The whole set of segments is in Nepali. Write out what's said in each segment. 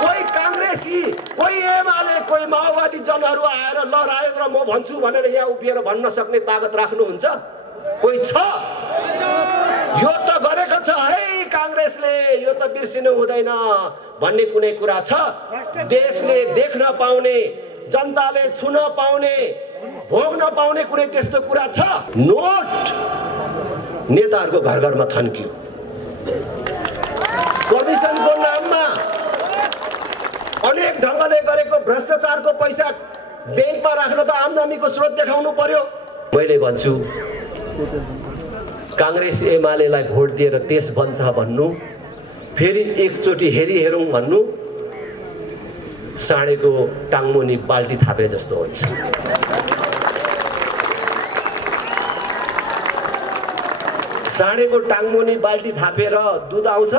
कोही कांग्रेसी, कोही एमाले, कोही माओवादी जनहरू आएर ल राजेन्द्र म भन्छु भनेर यहाँ उभिएर भन्न सक्ने ताकत राख्नुहुन्छ? कोही छ? यो त गरेको छ है कांग्रेसले, यो त बिर्सिनु हुँदैन भन्ने कुनै कुरा छ? देशले देख्न पाउने, जनताले छुन पाउने, भोग्न पाउने कुनै त्यस्तो कुरा छ? नोट नेताहरूको घर घरमा थन्कियो। कमिसनको नाममा अनेक ढङ्गले गरेको भ्रष्टाचारको पैसा ब्याङ्कमा राख्न त आम्दानीको स्रोत देखाउनु पर्यो। मैले भन्छु कांग्रेस एमालेलाई भोट दिएर देश बन्छ भन्नु, फेरि एकचोटि हेरी हेरौँ भन्नु साँडेको टाङमुनि बाल्टी थापे जस्तो हुन्छ। साँडेको टाङमुनि बाल्टी थापेर दुध आउँछ?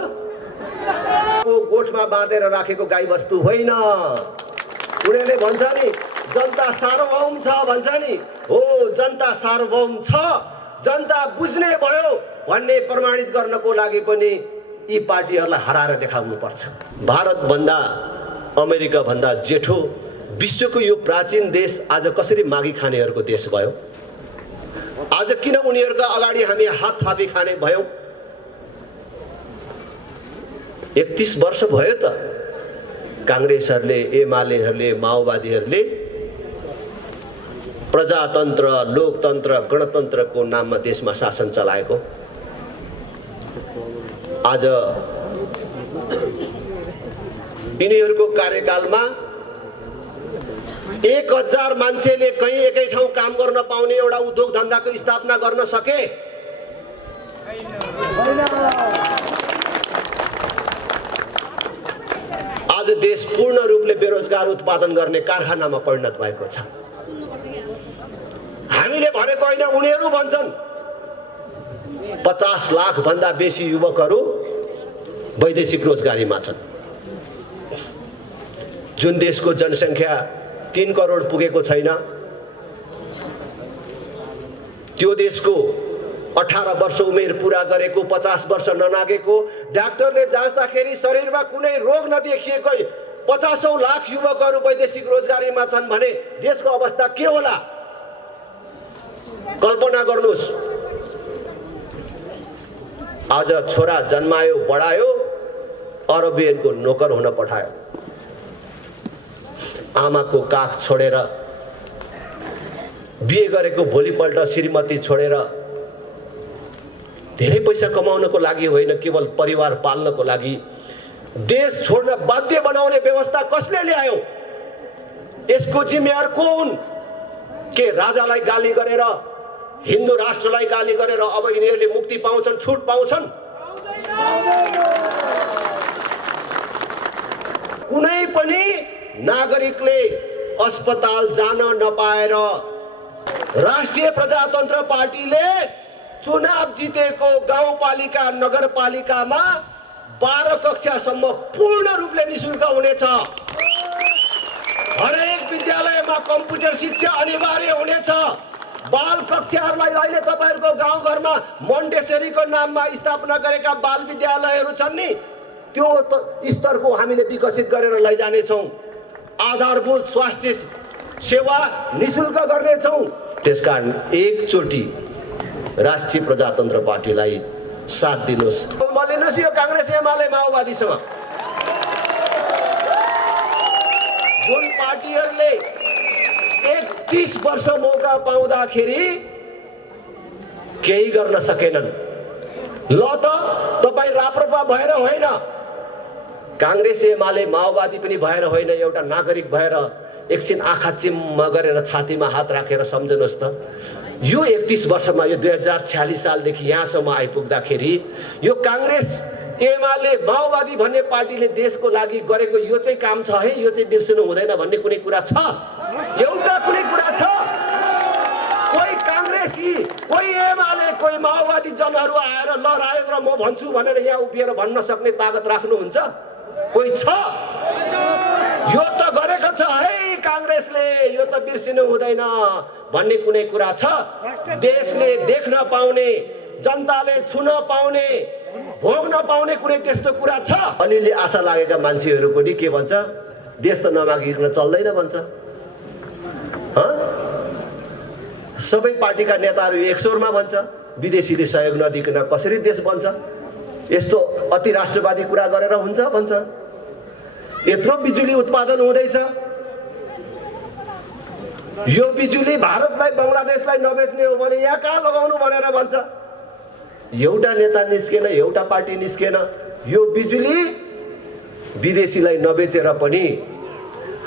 गोठमा बाँधेर राखेको गाईबस्तु होइन। उनीहरूले भन्छ नि जनता सार्वभौम छ भन्छ नि, हो जनता सार्वभौम छ, जनता बुझ्ने भयो भन्ने प्रमाणित गर्नको लागि पनि यी पार्टीहरूलाई हराएर देखाउनु पर्छ। भारतभन्दा अमेरिका भन्दा जेठो विश्वको यो प्राचीन देश आज कसरी मागी खानेहरूको देश भयो? आज किन उनीहरूको अगाडि हामी हात थापी खाने भयौं? 31 वर्ष भयो त कांग्रेसहरूले, एमालेहरूले, माओवादीहरूले प्रजातन्त्र, लोकतन्त्र, गणतन्त्रको नाममा देशमा शासन चलाएको। आज यिनीहरूको कार्यकालमा 1000 मान्छेले कहीँ एकै ठाउँ काम गर्न पाउने एउटा उद्योग धन्दाको स्थापना गर्न सके? आज देश पूर्ण रूपले बेरोजगार उत्पादन गर्ने कारखानामा परिणत भएको छ। हामीले भनेको होइन, उनीहरू भन्छन्। 50 लाख भन्दा बेसी युवकहरू वैदेशिक रोजगारीमा छन्। जुन देशको जनसङ्ख्या 3 करोड पुगेको छैन, त्यो देशको 18 वर्ष उमेर पूरा गरेको, 50 वर्ष ननागेको, डाक्टरले जाँच्दाखेरि शरीरमा कुनै रोग नदेखिएको 50औं लाख युवकहरू वैदेशिक रोजगारीमा छन् भने देशको अवस्था के होला? कल्पना गर्नुहोस्। आज छोरा जन्मायो, बढायो, अरबियनको नोकर हुन पठायो। आमाको काख छोडेर, बिहे गरेको भोलिपल्ट श्रीमती छोडेर धेरै पैसा कमाउनको लागि होइन, केवल परिवार पाल्नको लागि देश छोड्न बाध्य बनाउने व्यवस्था कसले ल्यायो? यसको जिम्मेवार को हुन्? के राजालाई गाली गरेर, हिन्दू राष्ट्रलाई गाली गरेर अब यिनीहरूले मुक्ति पाउँछन्, छुट पाउँछन्? कुनै पनि नागरिकले अस्पताल जान नपाएर राष्ट्रिय प्रजातन्त्र पार्टीले चुनाव जितेको गाउँपालिका, नगरपालिकामा 12 कक्षासम्म पूर्ण रूपले निशुल्क हुनेछ। हरेक विद्यालयमा कम्प्युटर शिक्षा अनिवार्य हुनेछ। बाल कक्षाहरूलाई अहिले तपाईहरुको गाउँघरमा मोन्टेसरीको नाममा स्थापना गरेका बाल विद्यालयहरू छन् नि, त्यो स्तरको हामीले विकसित गरेर लैजाने छौं। आधारभूत स्वास्थ्य सेवा निशुल्क गर्ने छौं। त्यसकारण एकचोटी राष्ट्रिय प्रजातन्त्र पार्टीलाई साथ दिनुस्। मलिनुस् यो कांग्रेस एमाले माओवादीसँग। जुन पार्टीहरूले 31 वर्ष मौका पाउँदाखेरि केही गर्न सकेनन्। ल त तपाई राप्रपा भएर होइन, कांग्रेस एमाले माओवादी पनि भएर होइन, एउटा नागरिक भएर एकछिन आँखा चिम्म गरेर छातीमा हात राखेर सम्झनुहोस् त, यो 31 वर्षमा यो 2046 सालदेखि यहाँसम्म आइपुग्दाखेरि यो कांग्रेस एमाले माओवादी भन्ने पार्टीले देशको लागि गरेको यो चाहिँ काम छ है, यो चाहिँ बिर्सनु हुँदैन भन्ने कुनै कुरा छ? एउटा कुनै कुरा छ? कोही कांग्रेसी, कोही एमाले, कोही माओवादी जनहरू आएर ल राजेन्द्र म भन्छु भनेर यहाँ उभिएर भन्न सक्ने ताकत राख्नुहुन्छ? कोही छ? यो त गरेको छ है कांग्रेसले, यो त बिर्सिनु हुँदैन भन्ने कुनै कुरा छ? देशले देख्न पाउने, जनताले छुन पाउने, भोग नपाउने कुनै त्यस्तो कुरा छ? अलिअलि आशा लागेका मान्छेहरू पनि के भन्छ, देश त नमागिकन चल्दैन भन्छ। सबै पार्टीका नेताहरू एक स्वरमा भन्छ विदेशीले सहयोग नदिकन कसरी देश बन्छ, यस्तो अति राष्ट्रवादी कुरा गरेर हुन्छ भन्छ। यत्रो बिजुली उत्पादन हुँदैछ, यो बिजुली भारतलाई बङ्गलादेशलाई नबेच्ने हो भने यहाँ कहाँ लगाउनु भनेर भन्छ। एउटा नेता निस्केन, एउटा पार्टी निस्केन, यो बिजुली विदेशीलाई नबेचेर पनि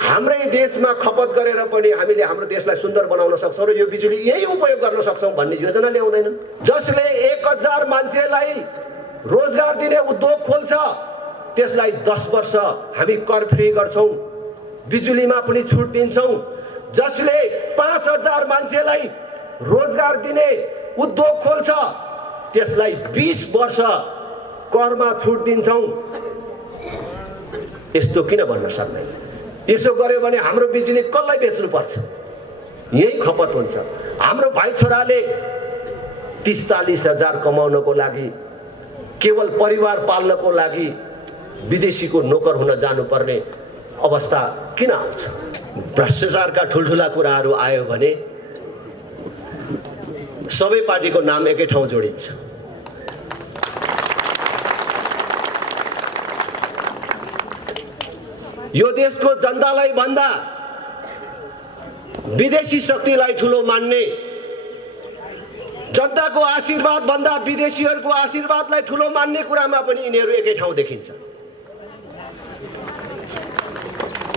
हाम्रै देशमा खपत गरेर पनि हामीले हाम्रो देशलाई सुन्दर बनाउन सक्छौँ र यो बिजुली यही उपयोग गर्न सक्छौँ भन्ने योजना ल्याउँदैन। जसले 1000 मान्छेलाई रोजगार दिने उद्योग खोल्छ त्यसलाई 10 वर्ष हामी कर फ्री गर्छौँ, बिजुलीमा पनि छुट दिन्छौँ। जसले 5000 मान्छेलाई रोजगार दिने उद्योग खोल्छ त्यसलाई 20 वर्ष करमा छुट दिन्छौँ। यस्तो किन भन्न सक्दैन? यसो गर्यो भने हाम्रो बिजुली कसलाई बेच्नुपर्छ? यही खपत हुन्छ। हाम्रो भाइ छोराले 30-40 हजार कमाउनको लागि, केवल परिवार पाल्नको लागि विदेशीको नोकर हुन जानुपर्ने अवस्था किन आउँछ? भ्रष्टाचारका ठुल्ठुला कुराहरू आयो भने सबै पार्टीको नाम एकै ठाउँ जोडिन्छ। यो देशको जनतालाई भन्दा विदेशी शक्तिलाई ठुलो मान्ने, जनताको आशीर्वाद भन्दा विदेशीहरूको आशीर्वादलाई ठुलो मान्ने कुरामा पनि यिनीहरू एकै ठाउँ देखिन्छ।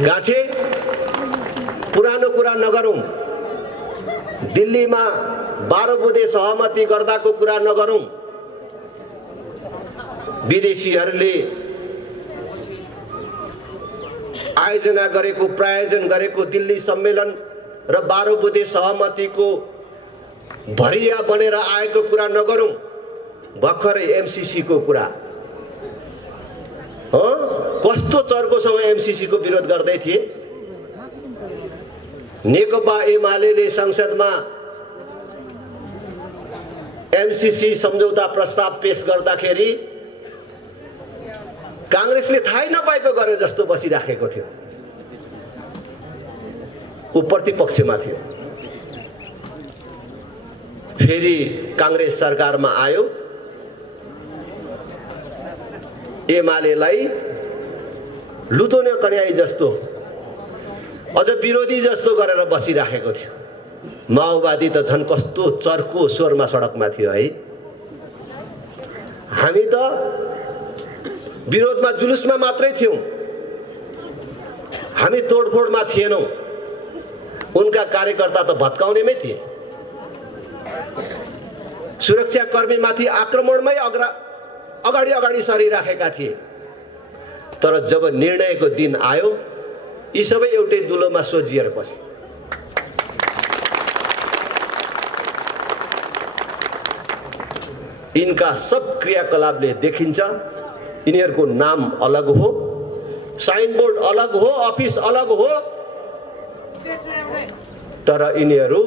गाँठे पुरानो कुरा नगरौँ, दिल्लीमा 12 बुँदे सहमति गर्दाको कुरा नगरौँ। विदेशीहरूले आयोजना गरेको, प्रायोजन गरेको दिल्ली सम्मेलन र 12 बुँदे सहमतिको भरिया बनेर आएको कुरा नगरौँ। भर्खरै एमसीसी को कुरा, कस्तो चर्कोसँग एमसीसी को विरोध गर्दै थिए। नेकपा एमाले संसदमा एमसीसी सम्झौता प्रस्ताव पेश गर्दाखेरि कांग्रेसले थाहै नपाएको गरे जस्तो बसिराखेको थियो। ऊ प्रतिपक्षमा थियो। फेरि कांग्रेस सरकारमा आयो, एमालेलाई लुतोने कन्याई जस्तो, अझ विरोधी जस्तो गरेर बसिराखेको थियो। माओवादी त झन् कस्तो चर्को स्वरमा सडकमा थियो है। हामी त विरोधमा जुलुसमा मात्रै थियौं, हामी तोडफोडमा थिएनौं। उनका कार्यकर्ता त भत्काउनेमै थिए। सुरक्षाकर्मीमाथि आक्रमणमै अगाडि अगाडि सरिराखेका थिए। तर जब निर्णयको दिन आयो, यी सबै एउटै दुलोमा सोझिएर बसे। इनका सब क्रियाकलापले देखिन्छ यिनीहरूको नाम अलग हो, साइनबोर्ड अलग हो, अफिस अलग हो, तर यिनीहरू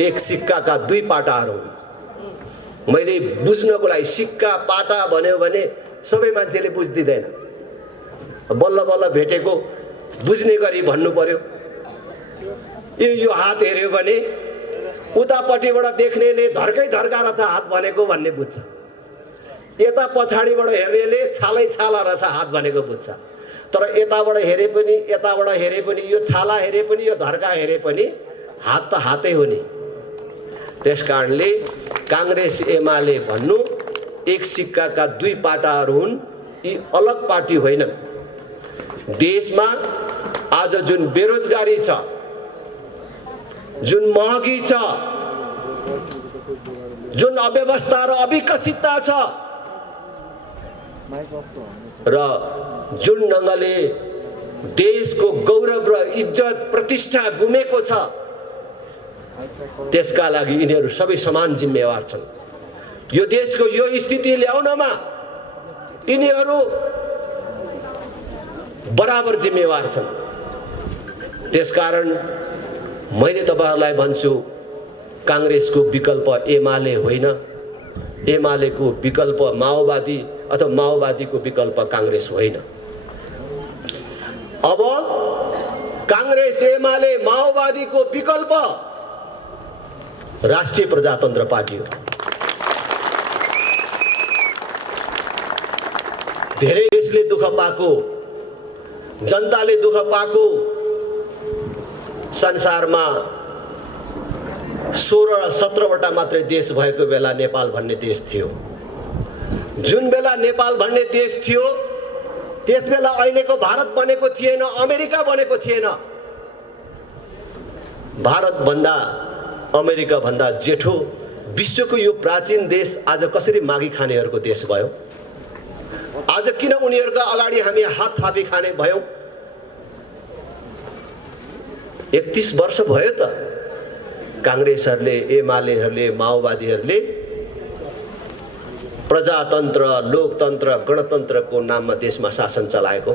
एक सिक्काका दुई पाटाहरू हुन्। मैले बुझ्नको लागि सिक्का पाटा भन्यो भने सबै मान्छेले बुझ्दिदैन। बल्ल बल्ल भेटेको बुझ्ने गरी भन्नु पर्यो। यो हात हेर्यो भने उतापट्टिबाट देख्नेले धर्कै धर्का रहेछ हात भनेको भन्ने बुझ्छ। यता पछाडिबाट हेर्नेले छालै छाला रहेछ हात भनेको बुझ्छ। तर यताबाट हेरे पनि, यताबाट हेरे पनि, यो छाला हेरे पनि, यो धर्का हेरे पनि हात त हातै हो नि। त्यसकारणले कांग्रेस एमाले भन्नु एक सिक्काका दुई पाटाहरू हुन्। यी अलग पार्टी होइनन्। देशमा आज जुन बेरोजगारी छ, जुन महँगी छ, जुन अव्यवस्था र अविकसितता छ र जुन ढङ्गले देशको गौरव र इज्जत प्रतिष्ठा गुमेको छ, त्यसका लागि यिनीहरू सबै समान जिम्मेवार छन्। यो देशको यो स्थिति ल्याउनमा यिनीहरू बराबर जिम्मेवार छन्। त्यसकारण मैले तपाईहरुलाई भन्छु, कांग्रेसको विकल्प एमाले होइन, एमालेको विकल्प माओवादी अथवा माओवादीको विकल्प कांग्रेस होइन। अब कांग्रेस एमाले माओवादीको विकल्प राष्ट्रिय प्रजातन्त्र पार्टी हो। धेरै देशले दुःख पाएको, जनताले दुःख पाएको संसारमा 16-17वटा मात्रै देश भएको बेला नेपाल भन्ने देश थियो। जुन बेला नेपाल भन्ने देश थियो त्यस बेला अहिलेको भारत बनेको थिएन, अमेरिका बनेको थिएन। भारत भन्दा अमेरिका भन्दा जेठो विश्वको यो प्राचीन देश आज कसरी मागी खानेहरूको देश भयो? आज किन उनीहरूको अगाडि हामी हात थापी खाने भयौं? 31 वर्ष भयो त कांग्रेसहरूले, एमालेहरूले, माओवादीहरूले प्रजातन्त्र, लोकतन्त्र, गणतन्त्रको नाममा देशमा शासन चलाएको।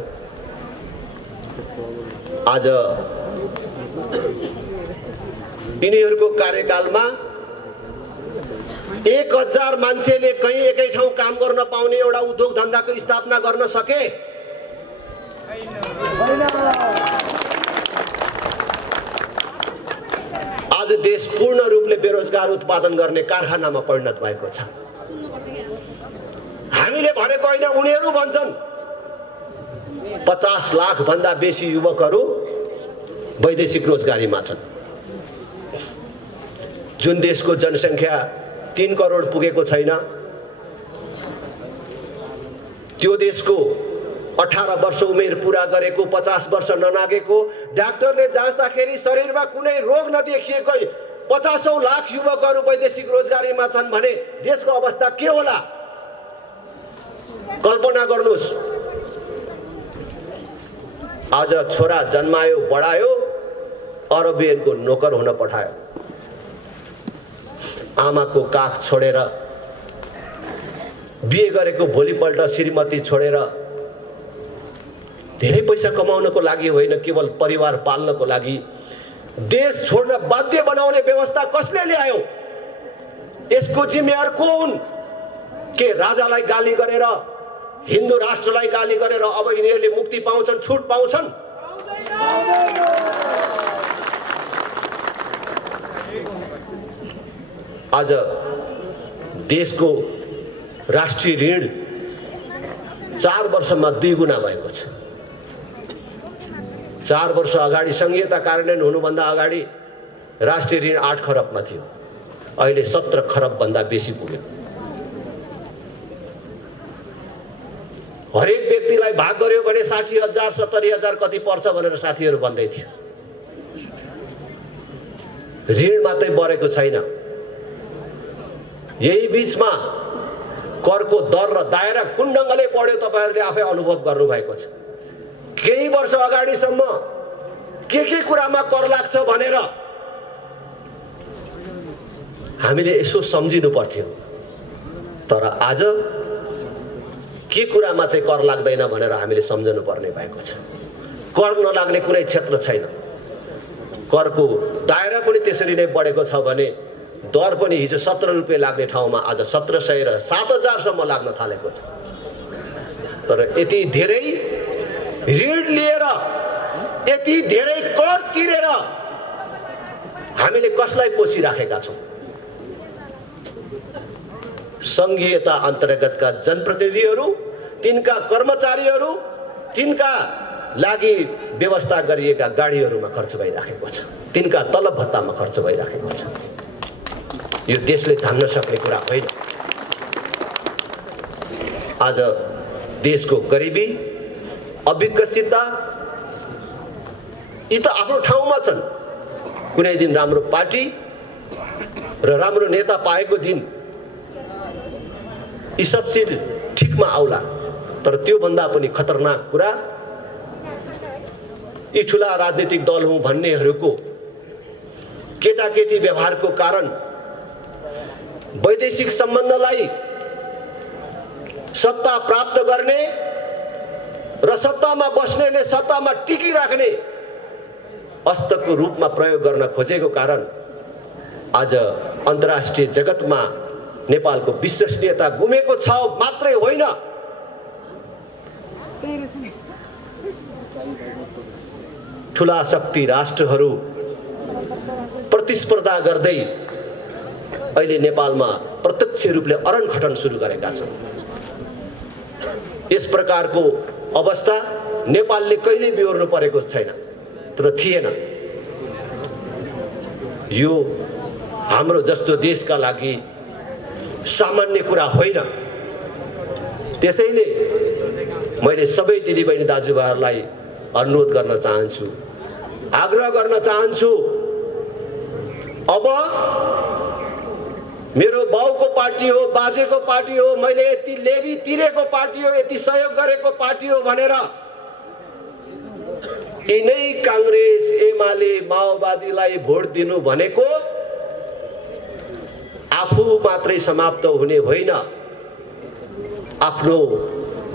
आज यिनीहरूको कार्यकालमा 1000 मान्छेले कहीँ एकै ठाउँ काम गर्न पाउने एउटा उद्योग धन्दाको स्थापना गर्न सके? आज देश पूर्ण रूपले बेरोजगार उत्पादन गर्ने कारखानामा परिणत भएको छ। हामीले भनेको होइन, उनीहरू भन्छन्। 50 लाख भन्दा बेसी युवकहरू वैदेशिक रोजगारीमा छन्। जुन देशको जनसङ्ख्या 3 करोड पुगेको छैन, त्यो देशको 18 वर्ष उमेर पूरा गरेको, 50 वर्ष ननागेको, डाक्टरले जाँच्दाखेरि शरीरमा कुनै रोग नदेखिएको 50औं लाख युवकहरू वैदेशिक रोजगारीमा छन् भने देशको अवस्था के होला? कल्पना गर्नुहोस्। आज छोरा जन्मायो, बढायो, अरबियनको नोकर हुन पठायो। आमाको काख छोडेर, बिहे गरेको भोलिपल्ट श्रीमती छोडेर, धेरै पैसा कमाउनको लागि होइन, केवल परिवार पाल्नको लागि देश छोड्न बाध्य बनाउने व्यवस्था कसले ल्यायो? यसको जिम्मेवार को हुन्? के राजालाई गाली गरेर, हिन्दू राष्ट्रलाई गाली गरेर अब यिनीहरूले मुक्ति पाउँछन्, छुट पाउँछन्? आज देशको राष्ट्रिय ऋण 4 वर्षमा 2 गुना भएको छ। 4 वर्ष अगाडि संघीयता कार्यान्वयन हुनुभन्दा अगाडि राष्ट्रिय ऋण 8 खरबमा थियो, अहिले 17 खरब भन्दा बेसी पुग्यो। हरेक व्यक्तिलाई भाग गर्यो भने 60,000 70,000 कति पर्छ भनेर साथीहरू भन्दै थियो। ऋण मात्रै बढेको छैन, यही बीचमा करको दर र दायरा कुन ढङ्गले बढ्यो तपाईहरुले आफै अनुभव गर्नु भएको छ। केही वर्ष अगाडिसम्म के कुरामा कर लाग्छ भनेर हामीले यसो सम्झिनु पर्थ्यो, तर आज के कुरामा चाहिँ कर लाग्दैन भनेर हामीले सम्झनु पर्ने भएको छ। कर नलाग्ने कुनै क्षेत्र छैन। करको दायरा पनि त्यसरी नै बढेको छ भने दर पनि हिजो 17 रुपैयाँ लाग्ने ठाउँमा आज 1700 र 7000 सम्म लाग्न थालेको छ। तर यति धेरै ऋण लिएर, यति धेरै कर तिरेर हामीले कसलाई पोसिराखेका छौं? संघीयता अन्तर्गतका जनप्रतिनिधिहरू, तिनका कर्मचारीहरू, तिनका लागि व्यवस्था गरिएका गाडीहरूमा खर्च भइराखेको छ, तिनका तलब भत्तामा खर्च भइराखेको छ। यो देशले धान्न सक्ने कुरा होइन। आज देशको गरिबी, अविकसितता यी त आफ्नो ठाउँमा छन्। कुनै दिन राम्रो पार्टी र राम्रो नेता पाएको दिन यी सब चिज ठिकमा आउला, तर त्यो भन्दा पनि खतरनाक कुरा यी ठुला राजनीतिक दल हुँ भन्नेहरूको केटाकेटी व्यवहारको कारण वैदेशिक सम्बन्धलाई सत्ता प्राप्त गर्ने र सत्तामा बस्नेले सत्तामा टिकिराख्ने अस्त्रको रूपमा प्रयोग गर्न खोजेको कारण आज अन्तर्राष्ट्रिय जगतमा नेपालको विश्वसनीयता गुमेको छ मात्रै होइन, ठुला शक्ति राष्ट्रहरू प्रतिस्पर्धा गर्दै अहिले नेपालमा प्रत्यक्ष रूपले अरनखटन सुरु गरेका छन्। यस प्रकारको अवस्था नेपालले कहिल्यै बिहोर्नु परेको छैन, तर थिएन। यो हाम्रो जस्तो देशका लागि सामान्य कुरा होइन। त्यसैले मैले सबै दिदीबहिनी दाजुभाइहरूलाई अनुरोध गर्न चाहन्छु, आग्रह गर्न चाहन्छु, अब मेरो बाउको पार्टी हो, बाजेको पार्टी हो, मैले यति लेबी तिरेको पार्टी हो, यति सहयोग गरेको पार्टी हो भनेर यिनै कांग्रेस एमाले माओवादीलाई भोट दिनु भनेको आफू मात्रै समाप्त हुने होइन, आफ्नो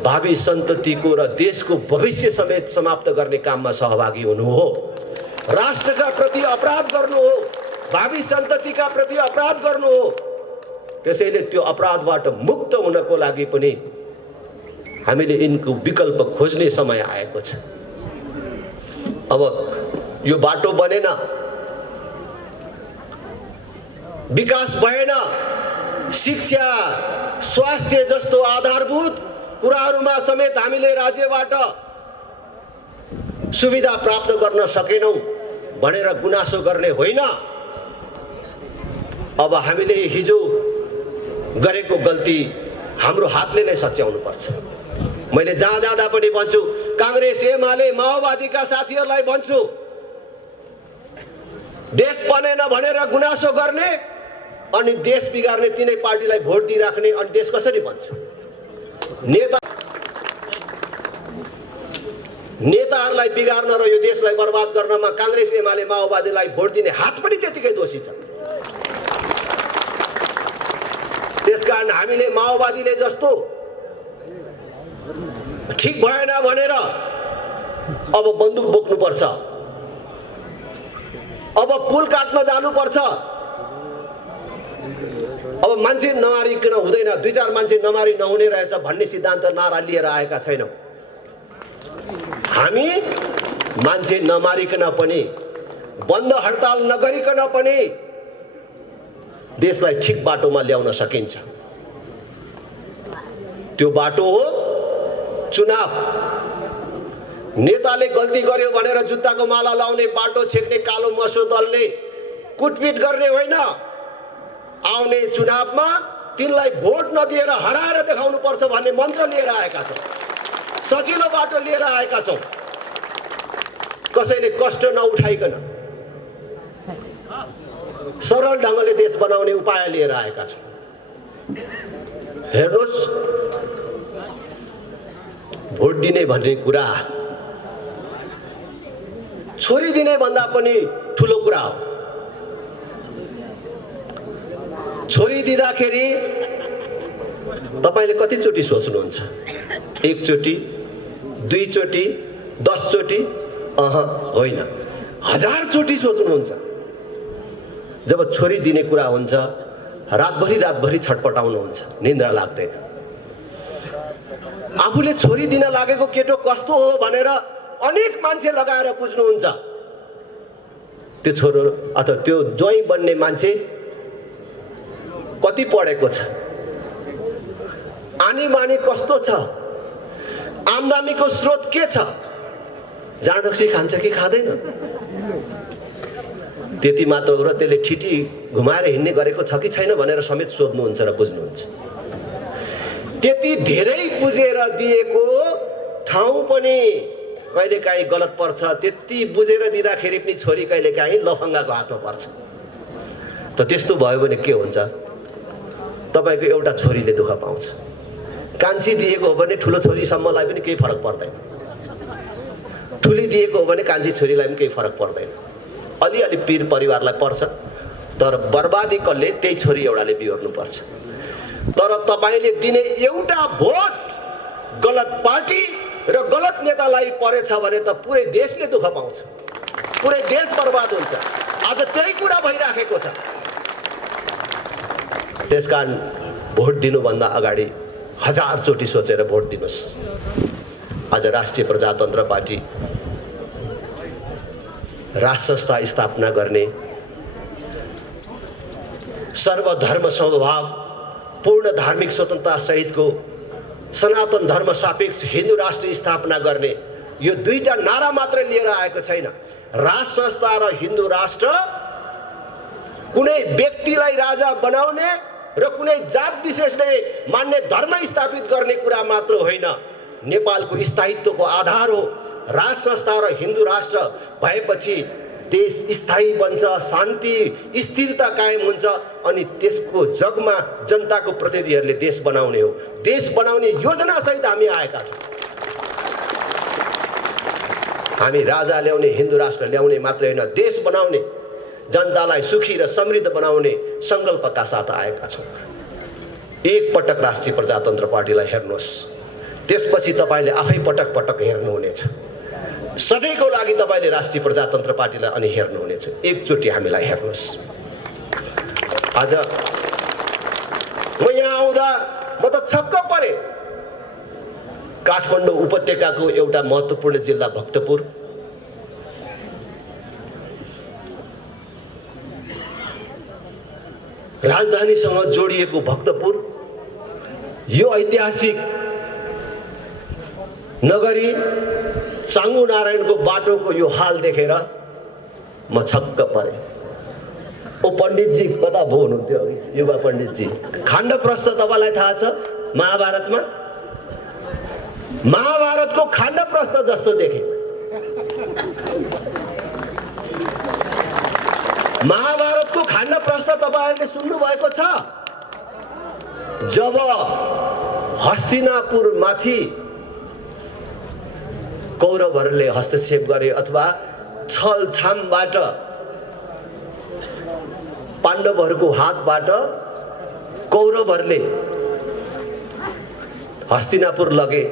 भावी सन्ततिको र देशको भविष्य समेत समाप्त गर्ने काममा सहभागी हुनु हो। राष्ट्रका प्रति अपराध गर्नु हो, भावी सन्ततिका प्रति अपराध गर्नु हो। त्यसैले त्यो अपराधबाट मुक्त हुनको लागि पनि हामीले यिनको विकल्प खोज्ने समय आएको छ। अब यो बाटो बनेन, विकास भएन, शिक्षा स्वास्थ्य जस्तो आधारभूत कुराहरूमा समेत हामीले राज्यबाट सुविधा प्राप्त गर्न सकेनौं भनेर गुनासो गर्ने होइन। अब हामीले हिजो गरेको गल्ती हाम्रो हातले नै सच्याउनु पर्छ। मैले जहाँ जाँदा पनि भन्छु, कांग्रेस एमाले माओवादीका साथीहरूलाई भन्छु, देश बनेन भनेर गुनासो गर्ने अनि देश बिगार्ने तिनै पार्टीलाई भोट दिइराख्ने, अनि देश कसरी बन्छ? नेताहरूलाई बिगार्न र यो देशलाई बर्बाद गर्नमा कांग्रेस एमाले माओवादीलाई भोट दिने हात पनि त्यतिकै दोषी छ। त्यसकारण हामीले माओवादीले जस्तो ठीक भएन भनेर अब बन्दुक बोक्नुपर्छ, अब पुल काट्न जानुपर्छ, अब मान्छे नमारिकन हुँदैन, दुई चार मान्छे नमारी नहुने रहेछ भन्ने सिद्धान्त नारा लिएर आएका छैनौं। हामी मान्छे नमारिकन पनि, बन्द हडताल नगरिकन पनि देशलाई ठीक बाटोमा ल्याउन सकिन्छ। त्यो बाटो हो चुनाव। नेताले गल्ती गर्यो भनेर जुत्ताको माला लाउने, बाटो छेक्ने, कालो मसो दल्ने, कुटपिट गर्ने होइन। आउने चुनावमा तिनलाई भोट नदिएर हराएर देखाउनु पर्छ भन्ने मन्त्र लिएर आएका छौं, सजिलो बाटो लिएर आएका छौं, कसैले कष्ट नउठाइकन सरल ढंगले देश बनाउने उपाय लिएर आएका छौं। हेर्नुस्, भोट दिने भन्ने कुरा छोरी दिने भन्दा पनि ठूलो कुरा हो। छोरी दिँदाखेरि तपाईले कतिचोटी सोच्नुहुन्छ? एकचोटी, दुईचोटी, 10 चोटी? होइन, 1000 चोटी सोच्नुहुन्छ। जब छोरी दिने कुरा हुन्छ, रातभरि छटपटाउनुहुन्छ, निन्द्रा लाग्दैन। आफूले छोरी दिन लागेको केटो कस्तो हो भनेर अनेक मान्छे लगाएर पुज्नुहुन्छ। त्यो छोरो अथवा त्यो ज्वाइँ बन्ने मान्छे कति पढेको छ, आनी बानी कस्तो छ, आम्दानीको स्रोत के छ, जाँडक्सी खान्छ कि खाँदैन, त्यति मात्र हो र त्यसले ठिटी घुमाएर हिँड्ने गरेको छ कि छैन भनेर समेत सोध्नुहुन्छ र बुझ्नुहुन्छ। त्यति धेरै बुझेर दिएको ठाउँ पनि कहिलेकाहीँ गलत पर्छ, त्यति बुझेर दिँदाखेरि पनि छोरी कहिलेकाहीँ लफङ्गाको हातमा पर्छ। त त्यस्तो भयो भने के हुन्छ? तपाईको एउटा छोरीले दुःख पाउँछ। कान्छी दिएको हो भने ठुलो छोरीसम्मलाई पनि केही फरक पर्दैन, ठुली दिएको हो भने कान्छी छोरीलाई पनि केही फरक पर्दैन। अलिअलि पीर परिवारलाई पर्छ, तर बर्बादी कसले? त्यही छोरी एउटाले बिहोर्नु पर्छ। तर तपाईले दिने एउटा भोट गलत पार्टी र गलत नेतालाई परेछ भने त पुरै देशले दुःख पाउँछ, पुरै देश बर्बाद हुन्छ। आज त्यही कुरा भइराखेको छ। त्यसकारण भोट दिनुभन्दा अगाडि 1000 चोटि सोचेर भोट दिनुस्। आज राष्ट्रिय प्रजातन्त्र पार्टी राष्ट्र संस्था स्थापना गर्ने, सर्वधर्म समभाव, पूर्ण धार्मिक स्वतन्त्रता सहितको सनातन धर्म सापेक्ष हिन्दू राष्ट्र स्थापना गर्ने यो दुईटा नारा मात्र लिएर आएको छैन। राष्ट्र संस्था र हिन्दू राष्ट्र कुनै व्यक्तिलाई राजा बनाउने र कुनै जात विशेषले मान्ने धर्म स्थापित गर्ने कुरा मात्र होइन, नेपालको स्थायित्वको आधार हो। राष्ट्र संस्था र हिन्दू राष्ट्र भएपछि देश स्थायी बन्छ, शान्ति स्थिरता कायम हुन्छ अनि त्यसको जगमा जनताको प्रतिनिधिहरूले देश बनाउने हो। देश बनाउने योजना सहित हामी आएका छौँ। हामी राजा ल्याउने, हिन्दू राष्ट्र ल्याउने मात्रै होइन, देश बनाउने, जनतालाई सुखी र समृद्ध बनाउने संकल्पका साथ आएका छौँ। एक पटक राष्ट्रिय प्रजातन्त्र पार्टीलाई हेर्नुहोस्, त्यसपछि तपाईले आफै पटक पटक हेर्नुहुनेछ। सधैँको लागि तपाईले राष्ट्रिय प्रजातन्त्र पार्टीलाई अनि हेर्नुहुनेछ। एकचोटि हामीलाई हेर्नुहोस्। आज म यहाँ आउँदा म त छक्क परे। काठमाडौँ उपत्यकाको एउटा महत्त्वपूर्ण जिल्ला भक्तपुर, राजधानीसँग जोडिएको भक्तपुर, यो ऐतिहासिक नगरी चाङ्गु नारायणको बाटोको यो हाल देखेर म छक्क परे। ओ पण्डितजी कता भो हुनुहुन्थ्यो अघि? युवा पण्डितजी, खाण्डप्रस्थ तपाईँलाई थाहा छ? महाभारतको खाण्डप्रस्थ जस्तो देखे। महाभारतको खाण्डप्रस्थ तपाईँहरूले सुन्नु भएको छ? जब हस्तिनापुर माथि कौरवहरूले हस्तक्षेप गरे अथवा छलछामबाट पाण्डवहरूको हातबाट कौरवहरूले हस्तिनापुर लगे,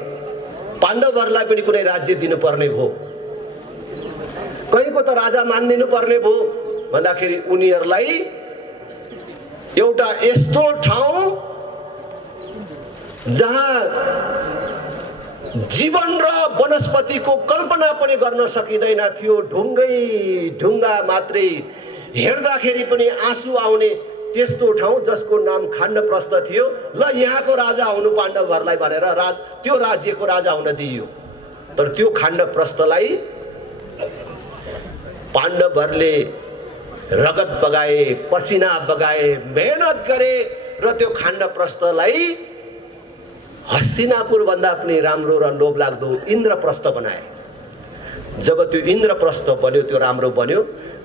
पाण्डवहरूलाई पनि कुनै राज्य दिनुपर्ने भयो, कहीँको त राजा मानिदिनु पर्ने भयो भन्दाखेरि उनीहरूलाई एउटा यस्तो ठाउँ जहाँ जीवन र वनस्पतिको कल्पना पनि गर्न सकिँदैन थियो, ढुङ्गा मात्रै, हेर्दाखेरि पनि आँसु आउने त्यस्तो ठाउँ जसको नाम खाण्डप्रस्थ थियो। ल यहाँको राजा हुनु पाण्डवहरूलाई भनेर त्यो राज्यको राजा हुन दिइयो। तर त्यो खाण्डप्रस्थलाई पाण्डवहरूले रगत बगाए, पसिना बगाए, मेहनत गरे र त्यो खाण्डप्रस्थलाई हस्तिनापुर भन्दा पनि राम्रो र लोभलाग्दो इन्द्रप्रस्थ बनाए। जब त्यो इन्द्रप्रस्थ बन्यो, त्यो राम्रो बन्यो,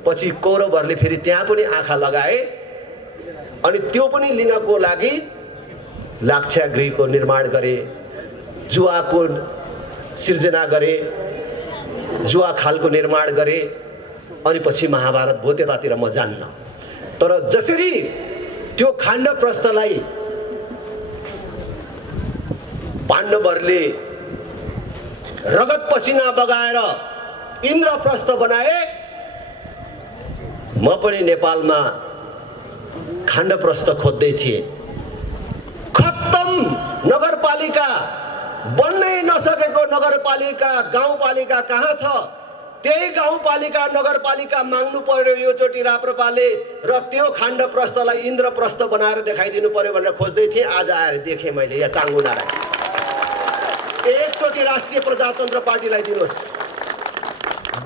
पछि कौरवहरूले फेरि त्यहाँ पनि आँखा लगाए अनि त्यो पनि लिनको लागि लाक्षागृहको निर्माण गरे, जुवाको सिर्जना गरे, जुवा खालको निर्माण गरे अनि पछि महाभारत भयो। त्यतातिर म जान्न, तर जसरी त्यो खाण्डप्रस्थलाई पाण्डवहरूले रगत पसिना बगाएर इन्द्रप्रस्थ बनाए, म पनि नेपालमा खाण्डप्रस्थ खोज्दै थिएँ। खत्तम नगरपालिका, बन्नै नसकेको नगरपालिका, गाउँपालिका कहाँ छ? त्यही गाउँपालिका नगरपालिका माग्नु पर्यो योचोटि राप्रपाले र त्यो खाण्डप्रस्थलाई इन्द्रप्रस्थ बनाएर देखाइदिनु पर्यो भनेर खोज्दै थिएँ। आज आएर देखेँ मैले यहाँ चाङ्गु नारायण। एकचोटि राष्ट्रिय प्रजातन्त्र पार्टीलाई दिनुहोस्,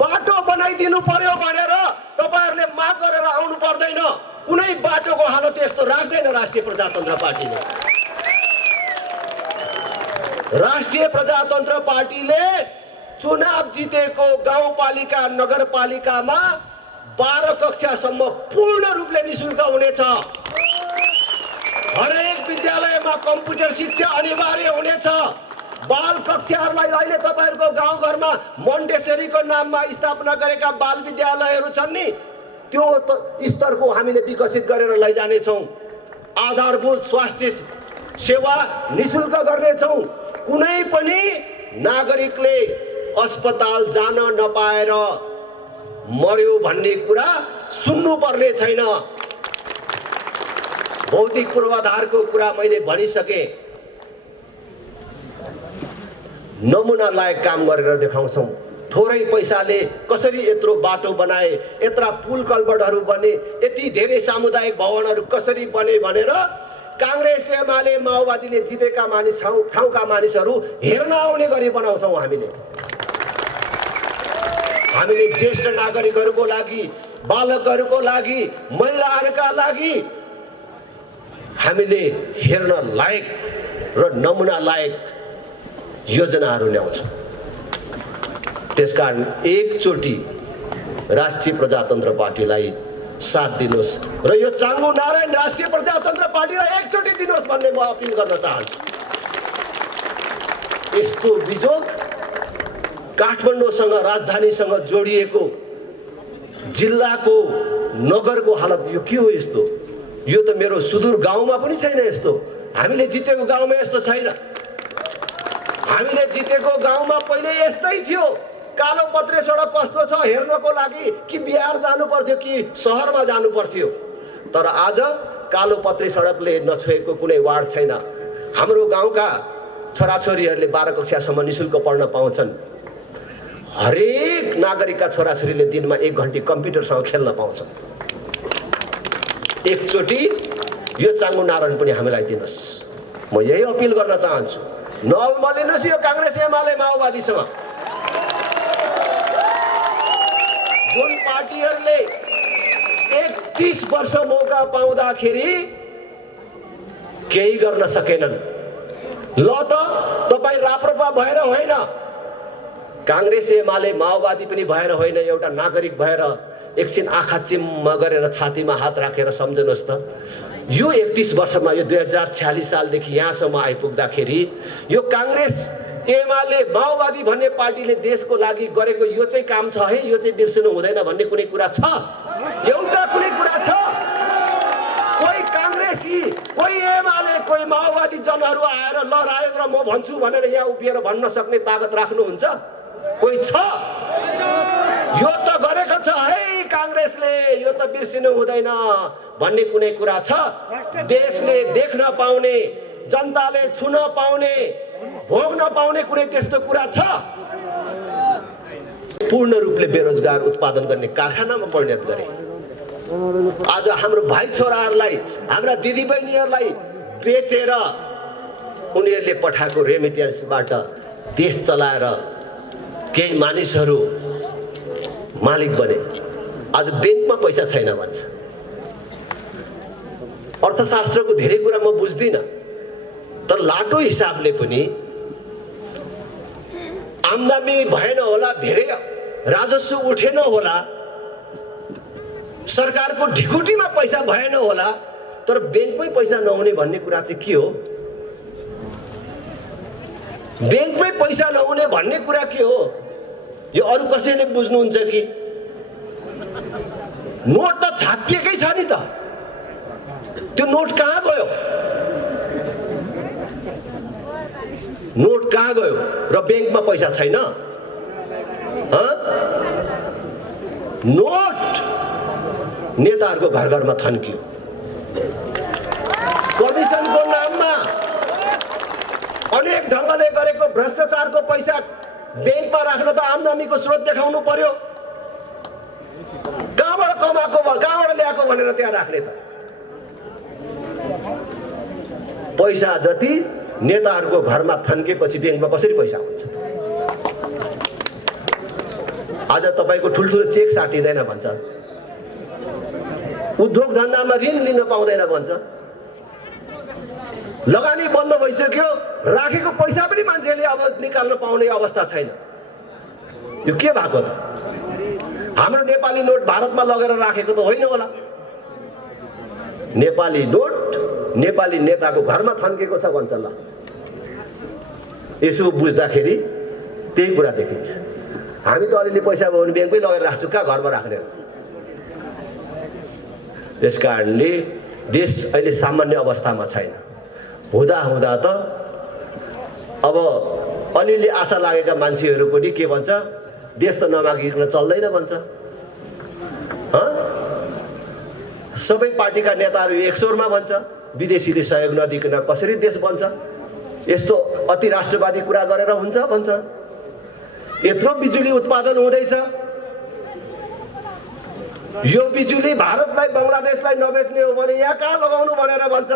बाटो बनाइदिनु पर्यो भनेर तपाईहरुले माग गरेर आउनु पर्दैन। कुनै बाटोको हालत यस्तो राख्दैन राष्ट्रिय प्रजातन्त्र पार्टीले। राष्ट्रिय प्रजातन्त्र पार्टीले चुनाव जितेको गाउँपालिका नगरपालिकामा 12 कक्षासम्म पूर्ण रूपले निशुल्क हुनेछ। हरेक विद्यालयमा कम्प्युटर शिक्षा अनिवार्य हुनेछ। बाल कक्षाहरूलाई अहिले तपाईहरुको गाउँघरमा मोन्टेसरीको नाममा स्थापना गरेका बाल विद्यालयहरू छन् नि, त्यो स्तरको हामीले विकसित गरेर लैजाने छौं। आधारभूत स्वास्थ्य सेवा निशुल्क गर्ने छौं। कुनै पनि नागरिकले अस्पताल जान नपाएर मर्यो भन्ने कुरा सुन्नु पर्ने छैन। भौतिक पूर्वाधारको कुरा मैले भनिसकेँ। नमुना लायक काम गरेर देखाउँछौँ। थोरै पैसाले कसरी यत्रो बाटो बनाए, यत्रा पुल कल्भर्टहरू बने, यति धेरै सामुदायिक भवनहरू कसरी बने भनेर कांग्रेस एमाले माओवादीले जितेका मानिस ठाउँका मानिसहरू हेर्न आउने गरी बनाउँछौँ। हामीले ज्येष्ठ नागरिकहरूको लागि, बालकहरूको लागि, महिलाहरूका लागि हामीले हेर्न लायक र नमुना लायक योजनाहरू ल्याउँछौँ। त्यसकारण एकचोटि राष्ट्रिय प्रजातन्त्र पार्टीलाई साथ दिनुहोस् र यो चाङ्गु नारायण राष्ट्रिय प्रजातन्त्र पार्टीलाई एकचोटि दिनुहोस् भन्ने म अपिल गर्न चाहन्छु। यस्तो बिजोग काठमाडौँसँग, राजधानीसँग जोडिएको जिल्लाको, नगरको हालत यो के हो? यस्तो यो त मेरो सुदूर गाउँमा पनि छैन। यस्तो हामीले जितेको गाउँमा यस्तो छैन। हामीले जितेको गाउँमा पहिले यस्तै थियो। कालो पत्रे सडक कस्तो छ हेर्नको लागि कि बिहार जानु पर्थ्यो कि सहरमा जानु पर्थ्यो। तर आज कालो पत्रे सडकले नछोएको कुनै वार्ड छैन। हाम्रो गाउँका छोराछोरीहरूले 12 कक्षासम्म निशुल्क पढ्न पाउँछन्। हरेक नागरिकका छोराछोरीले दिनमा 1 घण्टी कम्प्युटरसँग खेल्न पाउँछन्। एकचोटि यो चाङ्गु नारायण पनि हामीलाई दिनुहोस्। म यही अपिल गर्न चाहन्छु। नअल्मलिनुहोस् यो कांग्रेस एमाले माओवादीसँग। जुन पार्टीहरूले 31 वर्ष मौका पाउँदाखेरि केही गर्न सकेनन्, ल त तपाईँ राप्रपा भएर होइन, कांग्रेस एमाले माओवादी पनि भएर होइन, एउटा नागरिक भएर एकछिन आँखा चिम्म गरेर छातीमा हात राखेर सम्झनुहोस् त। यो 31 वर्षमा, यो 2046 सालदेखि यहाँसम्म आइपुग्दाखेरि यो कांग्रेस एमाले माओवादी भन्ने पार्टीले देशको लागि गरेको यो चाहिँ काम छ है, यो चाहिँ बिर्सनु हुँदैन भन्ने कुनै कुरा छ? एउटा कुनै कुरा छ? कोही कांग्रेसी, कोही एमाले, कोही माओवादी जनहरू आएर ल राजेन्द्र म भन्छु भनेर यहाँ उभिएर भन्न सक्ने तागत राख्नुहुन्छ? कोही छ? यो त गरेको छ है कांग्रेसले, यो त बिर्सिनु हुँदैन भन्ने कुनै कुरा छ? देशले देख्न पाउने, जनताले छुन पाउने, भोग्न पाउने कुनै त्यस्तो कुरा छ? पूर्ण रूपले बेरोजगार उत्पादन गर्ने कारखानामा परिणत गरे। आज हाम्रो भाइ छोराहरूलाई, हाम्रा दिदीबहिनीहरूलाई बेचेर उनीहरूले पठाएको रेमिटेन्सबाट देश चलाएर केही मानिसहरू मालिक बने। आज ब्याङ्कमा पैसा छैन भन्छ। अर्थशास्त्रको धेरै कुरा म बुझ्दिनँ, तर लाटो हिसाबले पनि आम्दानी भएन होला, धेरै राजस्व उठेन होला, सरकारको ढिकुटीमा पैसा भएन होला, तर ब्याङ्कमै पैसा नहुने भन्ने कुरा चाहिँ के हो? ब्याङ्कमै पैसा नहुने भन्ने कुरा के हो? यो अरू कसैले बुझ्नुहुन्छ कि? नोट त छापिएकै छ नि त, त्यो नोट कहाँ गयो? नोट कहाँ गयो? र ब्याङ्कमा पैसा छैन? नोट नेताहरूको घर घरमा थन्कियो। कमिसनको नाममा अनेक ढङ्गले गरेको भ्रष्टाचारको पैसा ब्याङ्कमा राख्न त आम्दानीको स्रोत देखाउनु पर्यो। कहाँबाट कमाएको, कहाँबाट ल्याएको भनेर त्यहाँ राख्ने त? पैसा जति नेताहरूको घरमा थन्केपछि ब्याङ्कमा कसरी पैसा हुन्छ? आज तपाईँको ठुल्ठुलो चेक साटिँदैन भन्छ, उद्योग धन्दामा ऋण लिन पाउँदैन भन्छ, लगानी बन्द भइसक्यो, राखेको पैसा पनि मान्छेले अब निकाल्न पाउने अवस्था छैन। यो के भएको त? हाम्रो नेपाली नोट भारतमा लगेर राखेको त होइन होला? नेपाली नोट नेपाली नेताको घरमा थन्केको छ भन्छ। ल यसो बुझ्दाखेरि त्यही कुरा देखिन्छ। हामी त अलिअलि पैसा भयो भने ब्याङ्कमै लगेर राख्छु, कहाँ घरमा राख्ने? त्यस कारणले देश अहिले सामान्य अवस्थामा छैन। हुँदा हुँदा त अब अलिअलि आशा लागेका मान्छेहरू पनि के भन्छ, देश त नमागिकन चल्दैन भन्छ। सबै पार्टीका नेताहरू एक स्वरमा भन्छ। विदेशीले सहयोग नदिकन कसरी देश बन्छ? यस्तो अति राष्ट्रवादी कुरा गरेर हुन्छ भन्छ। यत्रो बिजुली उत्पादन हुँदैछ, यो बिजुली भारतलाई बङ्गलादेशलाई नबेच्ने हो भने यहाँ कहाँ लगाउनु भनेर भन्छ।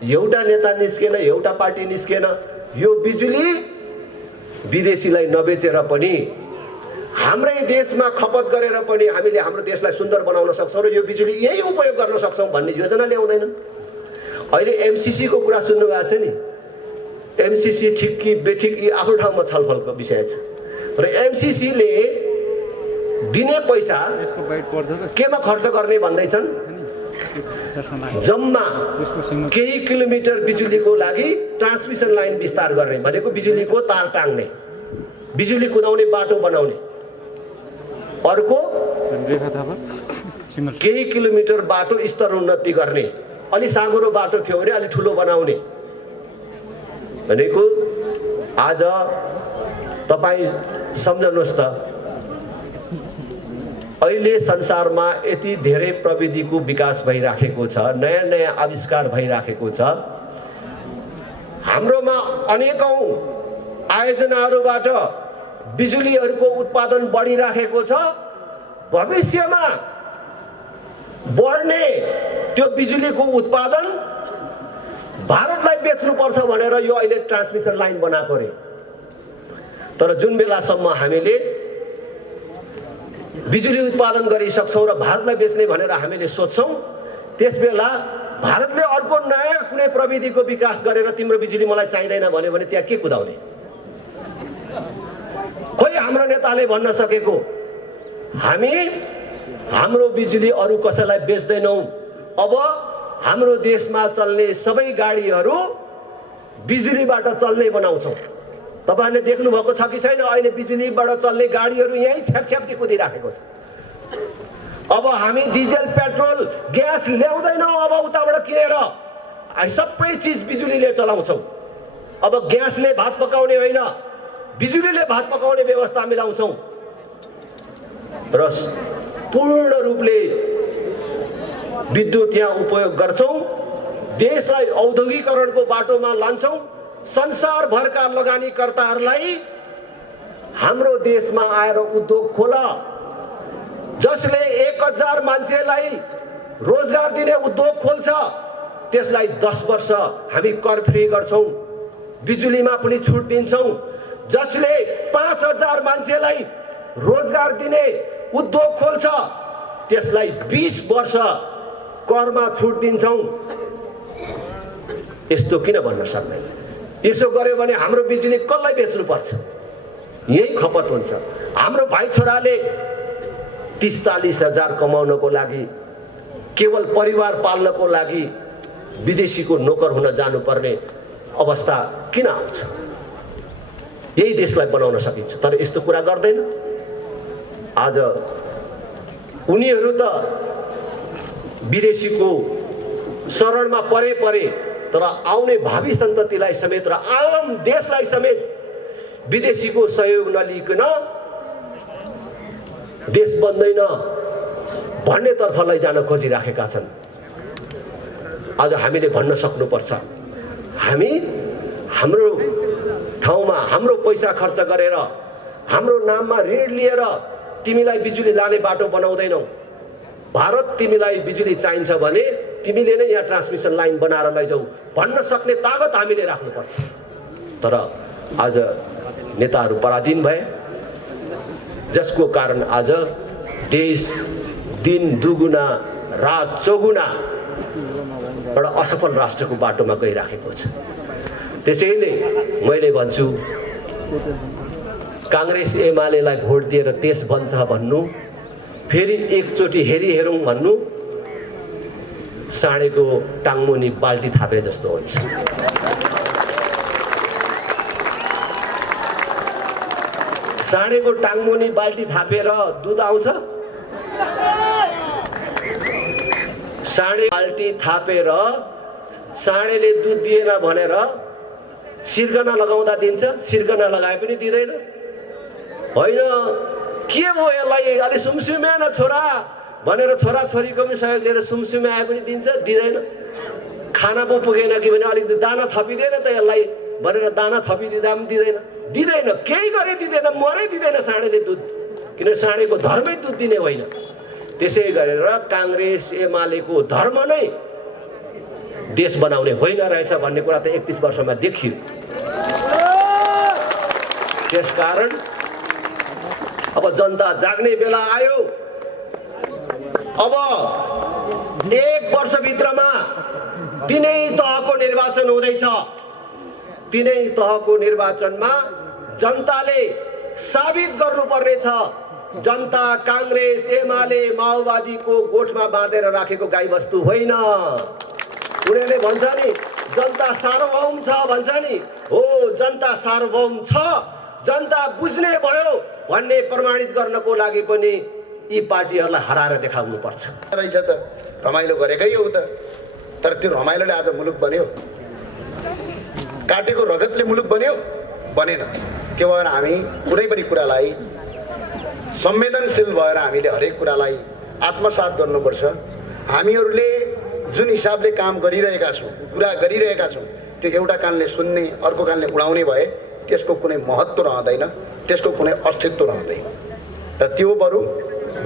एउटा नेता निस्केन, एउटा पार्टी निस्केन। यो बिजुली विदेशीलाई नबेचेर पनि हाम्रै देशमा खपत गरेर पनि हामीले हाम्रो देशलाई सुन्दर बनाउन सक्छौँ र यो बिजुली यही उपयोग गर्न सक्छौँ भन्ने योजना ल्याउँदैन। अहिले एमसीसी को कुरा सुन्नु भएको छ नि। एमसीसी ठिक कि बेठिक यी आफ्नो ठाउँमा छलफलको विषय छ, र एमसीसी ले दिने पैसा केमा खर्च गर्ने भन्दैछन्। जम्मा केही किलोमिटर बिजुलीको लागि ट्रान्समिसन लाइन विस्तार गर्ने भनेको बिजुलीको तार टाङ्ने, बिजुली कुदाउने बाटो बनाउने, अर्को केही किलोमिटर बाटो स्तर उन्नति गर्ने, अलि साँगुरो बाटो थियो भने अलि ठुलो बनाउने भनेको। आज तपाईँ सम्झनुहोस् त, अहिले संसारमा यति धेरै प्रविधिको विकास भइराखेको छ, नयाँ नयाँ आविष्कार भइराखेको छ, हाम्रोमा अनेकौं आयोजनाहरूबाट बिजुलीहरूको उत्पादन बढिराखेको छ। भविष्यमा बढ्ने त्यो बिजुलीको उत्पादन भारतलाई बेच्नुपर्छ भनेर यो अहिले ट्रान्समिसन लाइन बनाएको रे। तर जुन बेलासम्म हामीले बिजुली उत्पादन गरिसक्छौँ र भारतलाई बेच्ने भनेर हामीले सोच्छौँ, त्यसबेला भारतले अर्को नयाँ कुनै प्रविधिको विकास गरेर तिम्रो बिजुली मलाई चाहिँदैन भन्यो भने त्यहाँ के कुदाउने? खोइ हाम्रो नेताले भन्न सकेको हामी हाम्रो बिजुली अरू कसैलाई बेच्दैनौँ। अब हाम्रो देशमा चल्ने सबै गाडीहरू बिजुलीबाट चल्ने बनाउँछौँ। तपाईहरुले देख्नु भएको छ कि छैन? अहिले बिजुलीबाट चल्ने गाडीहरू यही छ्यापछ्याप्ती कुदिराखेको छ। अब हामी डिजल पेट्रोल ग्यास ल्याउँदैनौँ, अब उताबाट किनेर सबै चीज बिजुलीले चलाउँछौँ। अब ग्यासले भात पकाउने होइन, बिजुलीले भात पकाउने व्यवस्था मिलाउँछौँ र पूर्ण रूपले विद्युत यहाँ उपयोग गर्छौँ। देशलाई औद्योगिकरणको बाटोमा लान्छौँ। संसारभरका लगानीकर्ताहरूलाई हाम्रो देशमा आएर उद्योग खोल, जसले 1000 मान्छेलाई रोजगार दिने उद्योग खोल्छ त्यसलाई 10 वर्ष हामी कर फ्री गर्छौँ, बिजुलीमा पनि छुट दिन्छौँ। जसले 5000 मान्छेलाई रोजगार दिने उद्योग खोल्छ त्यसलाई 20 वर्ष करमा छुट दिन्छौँ। यस्तो किन भन्न सक्दैन? यसो गर्यो भने हाम्रो बिजुली कसलाई बेच्नु पर्छ? यही खपत हुन्छ। हाम्रो भाइ छोराले 30-40 हजार कमाउनको लागि, केवल परिवार पाल्नको लागि विदेशीको नोकर हुन जानुपर्ने अवस्था किन आउँछ? यही देशलाई बनाउन सकिन्छ, तर यस्तो कुरा गर्दैन। आज उनीहरू त विदेशीको शरणमा परे, तर आउने भावी सन्ततिलाई समेत र आम देशलाई समेत विदेशीको सहयोग नलिकन देश बन्दैन भन्ने तर्फ लैजान खोजिराखेका छन्। आज हामीले भन्न सक्नुपर्छ, हामी हाम्रो ठाउँमा हाम्रो पैसा खर्च गरेर, हाम्रो नाममा ऋण लिएर तिमीलाई बिजुली लाने बाटो बनाउँदैनौ। भारत तिमीलाई बिजुली चाहिन्छ भने तिमीले नै यहाँ ट्रान्समिसन लाइन बनाएर लैजाऊ भन्न सक्ने तागत हामीले राख्नुपर्छ। तर आज नेताहरू पराधीन भए, जसको कारण आज देश दिन दुगुना रात चौगुना एउटा असफल राष्ट्रको बाटोमा गइराखेको छ। त्यसैले मैले भन्छु, कांग्रेस एमालेलाई भोट दिएर देश बन्छ भन्नु, फेरि एकचोटि हेरी हेरौँ भन्नु साँडेको टाङमुनि बाल्टी थापे जस्तो हुन्छ। साँडेको टाङमुनि बाल्टी थापेर दुध आउँछ? साँडे बाल्टी थापेर साँडेले दुध दिएन भनेर सिर्गना लगाउँदा दिन्छ? सिर्गना लगाए पनि दिँदैन। होइन, के भयो यसलाई? अलि सुमसुमे न छोरा भनेर छोरा छोरीको पनि सहयोग लिएर सुमसुमे आए पनि दिन्छ? दिँदैन। खाना पो पुगेन कि भने अलिकति दाना थपिदिएन त यसलाई भनेर दाना थपिदिँदा पनि दिँदैन केही गरे दिँदैन मरै दिँदैन साँडेले दुध किन साँडेको धर्मै दुध दिने होइन। त्यसै गरेर काङ्ग्रेस एमालेको धर्म नै देश बनाउने होइन रहेछ भन्ने कुरा त 31 वर्षमा देखियो। त्यसकारण अब जनता जाग्ने बेला आयो। अब 1 वर्षभित्रमा तीनै तहको निर्वाचन हुँदैछ। तीनै तहको निर्वाचनमा जनताले साबित गर्नुपर्नेछ जनता काङ्ग्रेस एमाले माओवादीको गोठमा बाँधेर राखेको गाईबस्तु होइन। उनीहरूले भन्छ नि जनता सार्वभौम छ भन्छ नि, हो जनता सार्वभौम छ, जनता बुझ्ने भयो भन्ने प्रमाणित गर्नको लागि पनि यी पार्टीहरूलाई हराएर देखाउनु पर्छ। रहेछ त रमाइलो गरेकै हो त, तर त्यो रमाइलोले आज मुलुक बन्यो? काटेको रगतले मुलुक बन्यो? बनेन। त्यो भएर हामी कुनै पनि कुरालाई संवेदनशील भएर हामीले हरेक कुरालाई आत्मसात गर्नुपर्छ। हामीहरूले जुन हिसाबले काम गरिरहेका छौँ, कुरा गरिरहेका छौँ, त्यो एउटा कानले सुन्ने अर्को कानले उडाउने भए त्यसको कुनै महत्त्व रहँदैन, त्यसको कुनै अस्तित्व रहँदैन। र त्यो बरु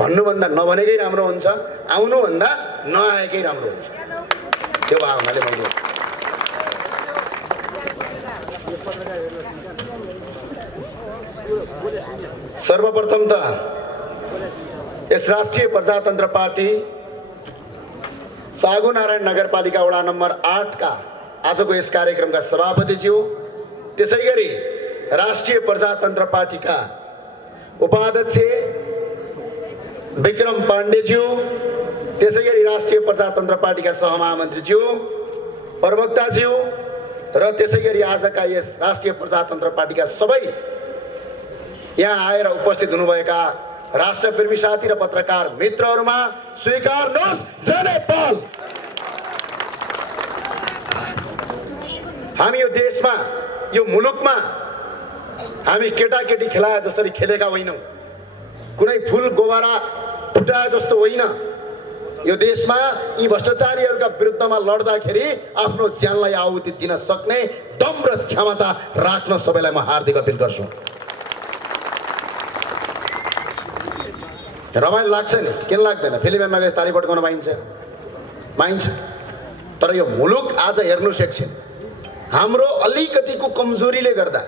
भन्नुभन्दा नभनेकै राम्रो हुन्छ, आउनुभन्दा नआएकै राम्रो हुन्छ। त्यो भावनाले मैले सर्वप्रथम त यस राष्ट्रिय प्रजातन्त्र पार्टी सागु नारायण नगरपालिका वडा नम्बर 8 का आजको यस कार्यक्रमका सभापतिज्यू, त्यसै गरी राष्ट्रिय प्रजातन्त्र पार्टीका उपाध्यक्ष विक्रम पाण्डेज्यू, त्यसै गरी राष्ट्रिय प्रजातन्त्र पार्टीका सहमहामन्त्रीज्यू, प्रवक्ताज्यू र त्यसै गरी आजका यस राष्ट्रिय प्रजातन्त्र पार्टीका सबै यहाँ आएर उपस्थित हुनुभएका राष्ट्रप्रेमी साथी र पत्रकार मित्रहरूमा स्वीकार्नुहोस् जय नेपाल। हामी यो देशमा यो मुलुकमा हामी केटाकेटी खेलाए जसरी खेलेका होइनौँ, कुनै फुल गोबारा फुटाए जस्तो होइन। यो देशमा यी भ्रष्टाचारीहरूका विरुद्धमा लड्दाखेरि आफ्नो ज्यानलाई आहुति दिन सक्ने दम र क्षमता राख्न सबैलाई म हार्दिक अपिल गर्छु। रमाइलो लाग्छ नि, किन लाग्दैन? फिल्ममा गए ताली पड्काउन पाइन्छ। तर यो मुलुक आज हेर्नुहोस् एकछिन, हाम्रो अलिकतिको कमजोरीले गर्दा,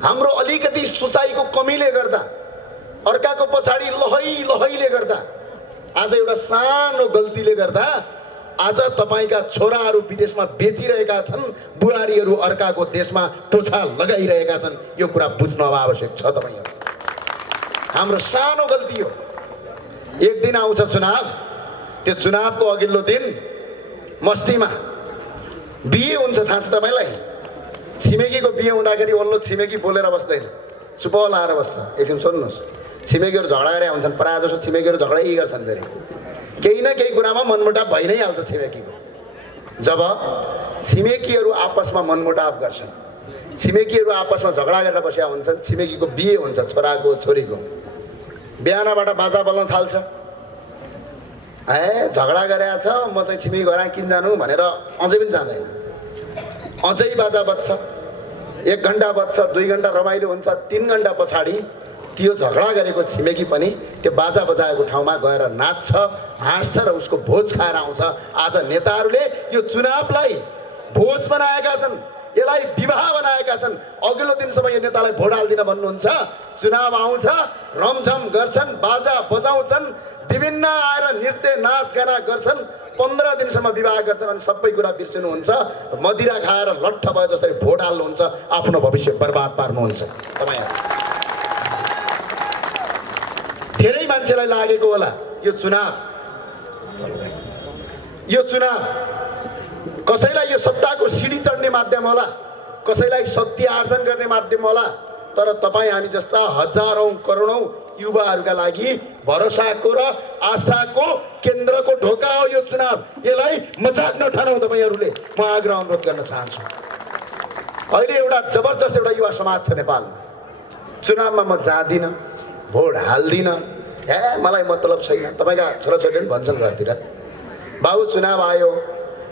हाम्रो अलिकति सोचाइको कमीले गर्दा, अर्काको पछाडि लहैले गर्दा, आज एउटा सानो गल्तीले गर्दा आज तपाईका छोराहरू विदेशमा बेचिरहेका छन्, बुहारीहरू अर्काको देशमा टोछा लगाइरहेका छन्। यो कुरा बुझ्न आवश्यक छ तपाईहरु। हाम्रो सानो गल्ती हो। एक दिन आउँछ चुनाव, त्यो चुनावको अघिल्लो दिन मस्तीमा बिहे हुन्छ, थाहा छ तपाईलाई? छिमेकीको बिहे हुँदाखेरि वल्लो छिमेकी बोलेर बस्दैन, चुप लाएर बस्छ। एकछिन सुन्नुहोस्, छिमेकीहरू झगडा गरे हुन्छन्, प्रायः जसो छिमेकीहरू झगडै गर्छन्। फेरि केही न केही कुरामा मनमुटाव भइ नै हाल्छ छिमेकीको। जब छिमेकीहरू आपसमा मनमुटाव गर्छन्, छिमेकीहरू आपसमा झगडा गरेर बसेका हुन्छन्, छिमेकीको बिहे हुन्छ छोराको छोरीको, बिहानबाट बाजा बल्न थाल्छ। झगडा गरेका छ, म चाहिँ छिमेकी घर किन जानु भनेर अझै पनि जाँदैन। अझै बाजा बज्छ, 1 घन्टा बज्छ, 2 घन्टा रमाइलो हुन्छ, 3 घन्टा पछाडि त्यो झगडा गरेको छिमेकी पनि त्यो बाजा बजाएको ठाउँमा गएर नाच्छ, हाँस्छ र उसको भोज खाएर आउँछ। आज नेताहरूले यो चुनावलाई भोज बनाएका छन्, यसलाई विवाह बनाएका छन्। अघिल्लो दिनसम्म यो नेतालाई भोट हाल्दिन भन्नुहुन्छ, चुनाव आउँछ रमझम गर्छन्, बाजा बजाउँछन्, विभिन्न आएर नृत्य नाच गाना गर्छन्, 15 दिनसम्म विवाह गर्छन् अनि सबै कुरा बिर्सिनुहुन्छ। मदिरा खाएर लट्ठ भए जसरी भोट हाल्नुहुन्छ, आफ्नो भविष्य बर्बाद पार्नुहुन्छ तपाईहरु। धेरै मान्छेलाई लागेको होला यो चुनाव कसैलाई यो सत्ताको सिडी चढ्ने माध्यम होला, कसैलाई शक्ति आर्जन गर्ने माध्यम होला, तर तपाईँ हामी जस्ता हजारौं करोडौं युवाहरूका लागि भरोसाको र आशाको केन्द्रको ढोका हो यो चुनाव। यसलाई मजाक नठानौँ तपाईहरूले, म आग्रह अनुरोध गर्न चाहन्छु। अहिले एउटा जबरजस्त एउटा युवा समाज छ नेपालमा। चुनावमा म जाँदिनँ, भोट हाल्दिनँ, मलाई मतलब छैन। तपाईँका छोराछोरीले पनि भन्छन् घरतिर, बाबु चुनाव आयो,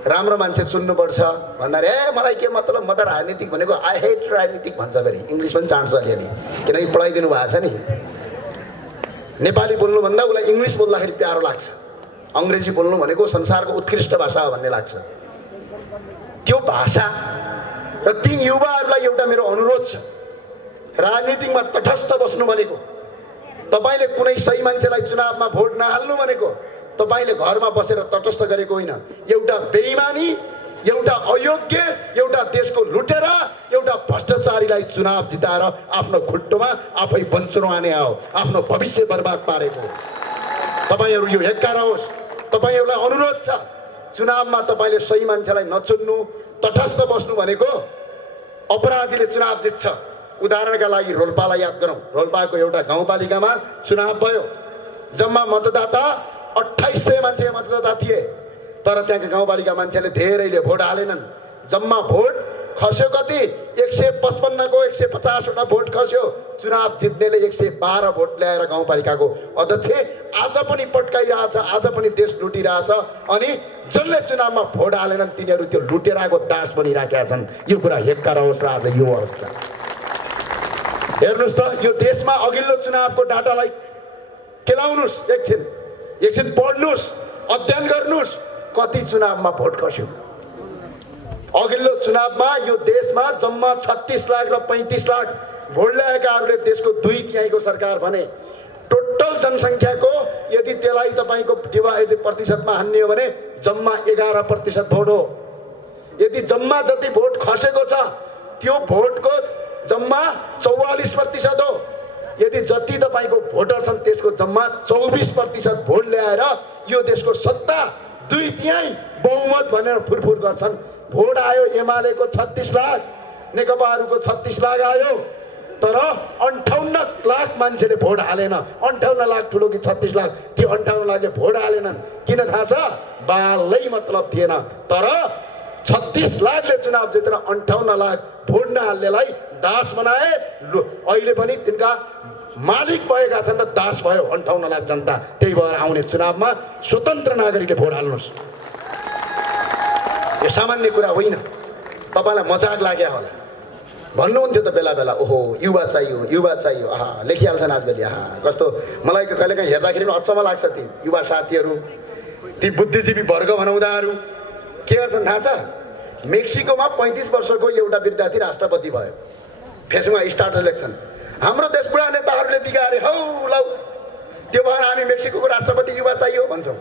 राम्रो मान्छे चुन्नुपर्छ भन्दाखेरि ए मलाई के मतलब म त राजनीतिक भनेको आई हेट राजनीतिक भन्छ फेरि इङ्ग्लिस पनि चाँड्छ अलिअलि किनकि पढाइदिनु भएको छ नि नेपाली बोल्नुभन्दा उसलाई इङ्ग्लिस बोल्दाखेरि प्यारो लाग्छ अङ्ग्रेजी बोल्नु भनेको संसारको उत्कृष्ट भाषा हो भन्ने लाग्छ त्यो भाषा र ती युवाहरूलाई एउटा मेरो अनुरोध छ राजनीतिमा तटस्थ बस्नु भनेको तपाईँले कुनै सही मान्छेलाई चुनावमा भोट नहाल्नु भनेको तपाईँले घरमा बसेर तटस्थ गरेको होइन एउटा बेइमानी एउटा अयोग्य एउटा देशको लुटेरा एउटा भ्रष्टाचारीलाई चुनाव जिताएर आफ्नो खुट्टोमा आफै बन्चरो आने हो आफ्नो भविष्य बर्बाद पारेको तपाईँहरू यो हेक्कारोस् तपाईँहरूलाई अनुरोध छ चुनावमा तपाईँले सही मान्छेलाई नचुन्नु तटस्थ बस्नु भनेको अपराधीले चुनाव जित्छ उदाहरणका लागि रोल्पालाई याद गरौँ रोल्पाको एउटा गाउँपालिकामा चुनाव भयो जम्मा मतदाता 2800 मान्छे मतदाता थिए तर त्यहाँका गाउँपालिका मान्छेले धेरैले भोट हालेनन् जम्मा भोट खस्यो कति 155 को 150 वटा भोट खस्यो चुनाव जित्नेले 112 भोट ल्याएर गाउँपालिकाको अध्यक्ष आज पनि पट्काइरहेछ आज पनि देश लुटिरहेछ अनि जसले चुनावमा भोट हालेनन् तिनीहरू त्यो लुटेराको दास बनिराखेका छन् यो कुरा हेक्का रहोस् र आज यो अवस्था हेर्नुहोस् त यो देशमा अघिल्लो चुनावको डाटालाई केलाउनुहोस् एकछिन पढ्नुहोस् अध्ययन गर्नुहोस् कति चुनावमा भोट खस्यो अघिल्लो चुनावमा यो देशमा जम्मा 36 लाख र 35 लाख भोट ल्याएकाहरूले देशको 2/3 सरकार भने टोटल जनसङ्ख्याको यदि त्यसलाई तपाईँको यदि प्रतिशतमा हान्ने हो भने जम्मा 11% भोट हो यदि जम्मा जति भोट खसेको छ त्यो भोटको जम्मा 44% हो यदि जति तपाईँको भोटर छन् त्यसको जम्मा 24% भोट ल्याएर यो देशको सत्ता 2/3 बहुमत भनेर फुरफुर गर्छन् भोट आयो एमालेको 36 लाख नेकपाहरूको 36 लाख आयो तर 58 लाख मान्छेले भोट हालेन 58 लाख ठुलो कि 36 लाख त्यो 58 लाखले भोट हालेनन् किन थाहा छ बालै मतलब थिएन तर 36 लाखले चुनाव जितेर 58 लाख भोट नहाल्नेलाई दास बनाए अहिले पनि तिनका मालिक भएका छन् र दास भयो 58 लाख जनता त्यही भएर आउने चुनावमा स्वतन्त्र नागरिकले भोट हाल्नुहोस् यो सामान्य कुरा होइन तपाईँलाई मजाक लाग्यो होला भन्नुहुन्थ्यो त बेला बेला ओहो युवा चाहियो आहा लेखिहाल्छन् आजभोलि आहा कस्तो मलाई कहिलेकाहीँ हेर्दाखेरि पनि अचम्म लाग्छ ती युवा साथीहरू ती बुद्धिजीवी वर्ग भनाउँदाहरू के गर्छन् थाहा छ मेक्सिकोमा 35 वर्षको एउटा विद्यार्थी राष्ट्रपति भयो फेसबुकमा स्टाटस लेख्छन् हाम्रो देश बुढा नेताहरूले बिगारे हौ लौ त्यो भएर हामी मेक्सिकोको राष्ट्रपति युवा चाहियो भन्छौँ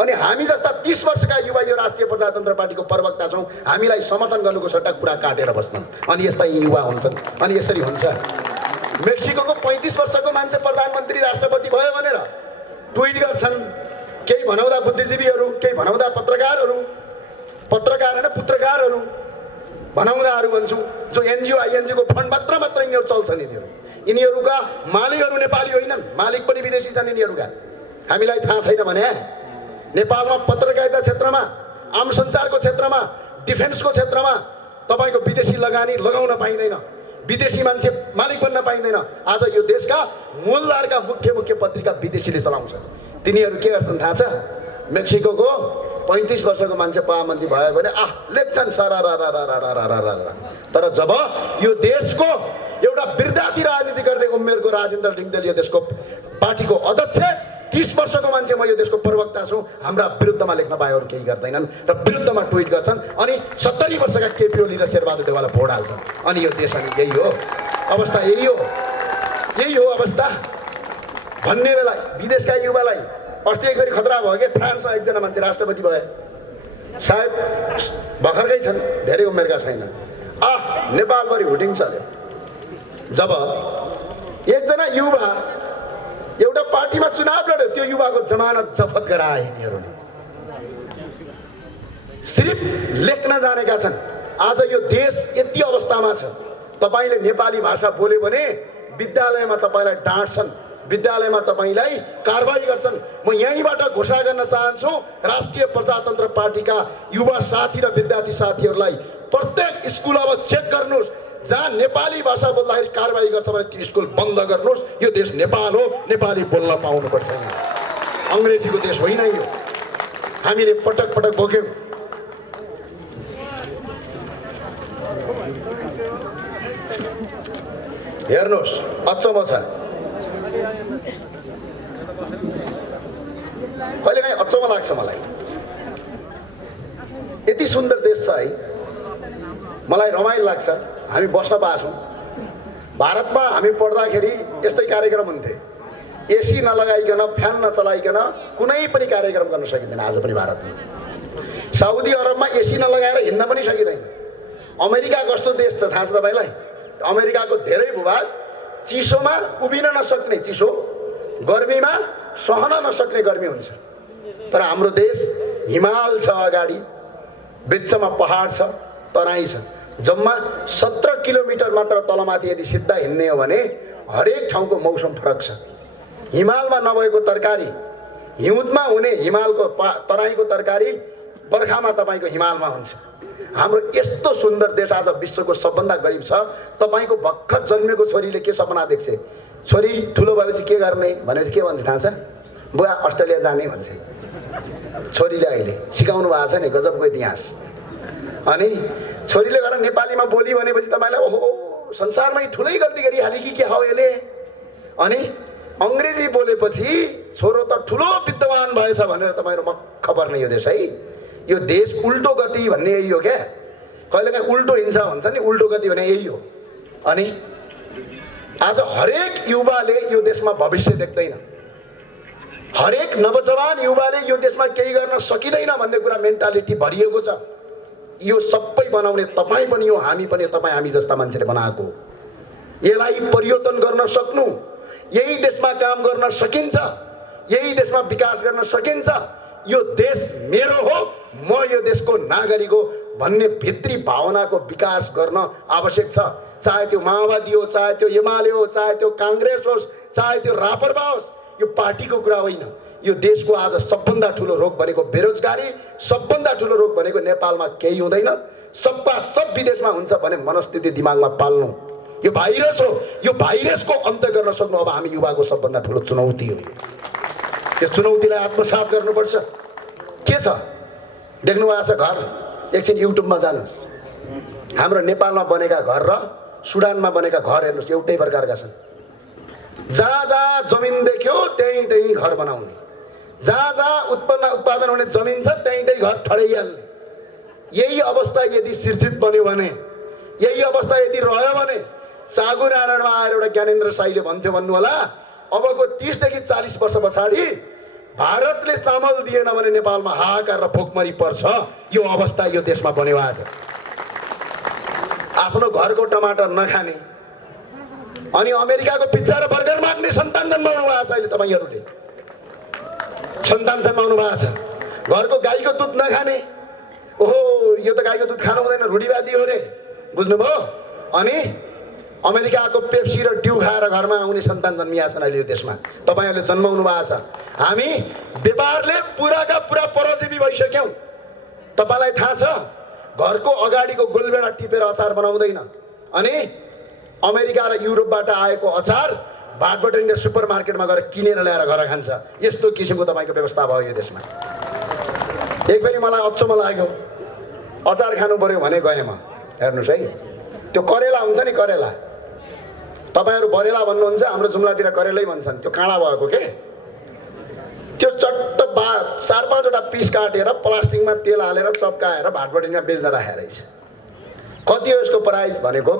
अनि हामी जस्ता 30 वर्षका युवा यो राष्ट्रिय प्रजातन्त्र पार्टीको प्रवक्ता छौँ हामीलाई समर्थन गर्नुको सट्टा कुरा काटेर बस्छन् अनि यस्ता युवा हुन्छन् अनि यसरी हुन्छ मेक्सिकोको 35 वर्षको मान्छे प्रधानमन्त्री राष्ट्रपति भयो भनेर ट्विट गर्छन् केही भनाउँदा बुद्धिजीवीहरू केही भनाउँदा पत्रकार होइन पुत्रकारहरू भनाउँदाहरू भन्छु जो एनजिओ आइएनजिओको फन्ड मात्र यिनीहरू चल्छन् यिनीहरूका मालिकहरू नेपाली होइनन् मालिक पनि विदेशी छन् यिनीहरूका हामीलाई थाहा छैन भने नेपालमा पत्रकारिता क्षेत्रमा आम सञ्चारको क्षेत्रमा डिफेन्सको क्षेत्रमा तपाईँको विदेशी लगानी लगाउन पाइँदैन विदेशी मान्छे मालिक बन्न पाइँदैन आज यो देशका मूलधारका मुख्य पत्रिका विदेशीले चलाउँछ तिनीहरू के गर्छन् थाहा छ मेक्सिकोको 35 वर्षको मान्छे प्रधानमन्त्री भयो भने लेख्छन् तर जब यो देशको एउटा विद्यार्थी राजनीति गर्ने उमेरको राजेन्द्र लिङ्गदेल यो देशको पार्टीको अध्यक्ष 30 वर्षको मान्छे म यो देशको प्रवक्ता छु हाम्रा विरुद्धमा लेख्न पाए अरू केही गर्दैनन् र विरुद्धमा ट्विट गर्छन् अनि 70 वर्षका केपी ओली र शेरबहादुर देवाललाई भोट हाल्छन् अनि यो देश अनि यही हो अवस्था यही हो अवस्था भन्ने बेला विदेशका युवालाई अस्ति एकगरी खतरा भयो कि फ्रान्समा एकजना मान्छे राष्ट्रपति भए सायद भर्खरकै छन् धेरै उमेरका छैनन् नेपालभरि हुटिङ चल्यो जब एकजना युवा एउटा पार्टीमा चुनाव लड्यो त्यो युवाको जमानत जफत गराए यिनीहरूले सिर्फ लेख्न जानेका छन् आज यो देश यति अवस्थामा छ तपाईँले नेपाली भाषा बोल्यो भने विद्यालयमा तपाईँलाई डाँट्छन् विद्यालयमा तपाईँलाई कारबाही गर्छन् म यहीँबाट घोषणा गर्न चाहन्छु राष्ट्रिय प्रजातन्त्र पार्टीका युवा साथी र विद्यार्थी साथीहरूलाई प्रत्येक स्कुल अब चेक गर्नुहोस् जहाँ नेपाली भाषा बोल्दाखेरि कारबाही गर्छ भने त्यो स्कुल बन्द गर्नुहोस् यो देश नेपाल हो नेपाली बोल्न पाउनुपर्छ अङ्ग्रेजीको देश होइन यो हामीले पटक भोग्यौँ हेर्नुहोस्, अचम्म छ। कहिलेकाहीँ अचम्म लाग्छ मलाई, यति सुन्दर देश छ है, मलाई रमाइलो लाग्छ। हामी बस्न पाछौँ। भारतमा हामी पढ्दाखेरि यस्तै कार्यक्रम हुन्थे, एसी नलगाइकन, फ्यान नचलाइकन कुनै पनि कार्यक्रम गर्न सकिँदैन। आज पनि भारतमा, साउदी अरबमा एसी नलगाएर हिँड्न पनि सकिँदैन। अमेरिका कस्तो देश छ थाहा छ तपाईँलाई? अमेरिकाको धेरै भूभाग चिसोमा उभिन नसक्ने चिसो, गर्मीमा सहन नसक्ने गर्मी हुन्छ। तर हाम्रो देश हिमाल छ, अगाडि बिचमा पहाड छ, तराई छ। जम्मा 17 किलोमिटर मात्र तलमाथि यदि सिधा हिँड्ने हो भने हरेक ठाउँको मौसम फरक छ। हिमालमा नभएको तरकारी हिउँदमा हुने हिमालको तराईको तरकारी बर्खामा तपाईँको हिमालमा हुन्छ। हाम्रो यस्तो सुन्दर देश आज विश्वको सबभन्दा गरिब छ। तपाईँको भर्खर जन्मेको छोरीले के सपना देख्छ? छोरी ठुलो भएपछि के गर्ने भनेपछि के भन्छ थाहा छ? बुवा अस्ट्रेलिया जाने भन्छ। छोरीले अहिले सिकाउनु भएको छ नि, गजबको इतिहास। अनि छोरीले गएर नेपालीमा बोली भनेपछि तपाईँलाई ओहो संसारमै ठुलै गल्ती गरिहाल्यो कि के हो यसले। अनि अङ्ग्रेजी बोलेपछि छोरो त ठुलो विद्वान भएछ भनेर तपाईँहरू मक्ख पर्ने यो देश है। यो देश उल्टो गति भन्ने यही हो क्या। कहिलेकाहीँ उल्टो हिँड्छ भन्छ नि, उल्टो गति भने यही हो। अनि आज हरेक युवाले यो देशमा भविष्य देख्दैन, हरेक नवजवान युवाले यो देशमा केही गर्न सकिँदैन भन्ने कुरा मेन्टालिटी भरिएको छ। यो सबै बनाउने तपाईँ पनि हो, हामी पनि, तपाईँ हामी जस्ता मान्छेले बनाएको। यसलाई परिवर्तन गर्न सक्नु, यही देशमा काम गर्न सकिन्छ, यही देशमा विकास गर्न सकिन्छ। यो देश मेरो हो, म यो देशको नागरिक हो भन्ने भित्री भावनाको विकास गर्न आवश्यक छ। चाहे त्यो माओवादी हो, चाहे त्यो एमाले हो, चाहे त्यो काङ्ग्रेस होस्, चाहे त्यो रापरपा होस्, यो पार्टीको कुरा होइन। यो देशको आज सबभन्दा ठुलो रोग भनेको बेरोजगारी, सबभन्दा ठुलो रोग भनेको नेपालमा केही हुँदैन, सबका सब विदेशमा हुन्छ भने मनस्थिति दिमागमा पाल्नु। यो भाइरस हो, यो भाइरसको अन्त्य गर्न सक्नु अब हामी युवाको सबभन्दा ठुलो चुनौती हो। यो चुनौतीलाई आत्मसात गर्नुपर्छ। के छ देख्नु भएको छ घर? एकछिन युट्युबमा जानुहोस्, हाम्रो नेपालमा बनेका घर र सुडानमा बनेका घर हेर्नुहोस्, एउटै प्रकारका छन्। जहाँ जहाँ जमिन देख्यो त्यहीँ त्यहीँ घर बनाउने, जहाँ जहाँ उत्पादन हुने जमिन छ त्यहीँ त्यहीँ घर ठडाइहाल्ने। यही अवस्था यदि सिर्जित बन्यो भने, यही अवस्था यदि रह्यो भने सागु नारायणमा आएर एउटा ज्ञानेन्द्र साईले भन्थ्यो, भन्नु होला, अबको 30 देखि 40 वर्ष पछाडि भारतले चामल दिएन भने नेपालमा हाहाकार र भोकमरी पर्छ। यो अवस्था यो देशमा बन्यो आज। आफ्नो घरको टमाटर नखाने अनि अमेरिकाको पिज्जा र बर्गर माग्ने सन्तान जन्माउनु भएको छ। अहिले तपाईँहरूले सन्तान जन्माउनु भएको छ। घरको गाईको दुध नखाने, ओहो यो त गाईको दुध खानु हुँदैन, रूढिवादी हो रे, बुझ्नुभयो? अनि अमेरिकाको पेप्सी र ड्यू खाएर घरमा आउने सन्तान जन्मिया छन् अहिले यो देशमा। तपाईँहरूले जन्माउनु भएको छ। हामी व्यापारले पुराका पुरा परजीवी भइसक्यौँ। तपाईँलाई थाहा छ, घरको अगाडिको गोलबेडा टिपेर अचार बनाउँदैन। अनि अमेरिका र युरोपबाट आएको अचार भाटबटनी सुपर मार्केटमा गएर किनेर ल्याएर घर खान्छ। यस्तो किसिमको तपाईँको व्यवस्था भयो यो देशमा। एकभरि मलाई अचम्म लाग्यो, अचार खानु पर्यो भने गएँ म। हेर्नुहोस् है, त्यो करेला हुन्छ नि, करेला, तपाईँहरू बरेला भन्नुहुन्छ, हाम्रो जुम्लातिर करेलै भन्छन्। त्यो काँडा भएको के, त्यो चट्ट 4-5वटा पिस काटेर प्लास्टिकमा तेल हालेर चप्काएर भाटबटनीमा बेच्न राखेको रहेछ। कति हो यसको प्राइस भनेको?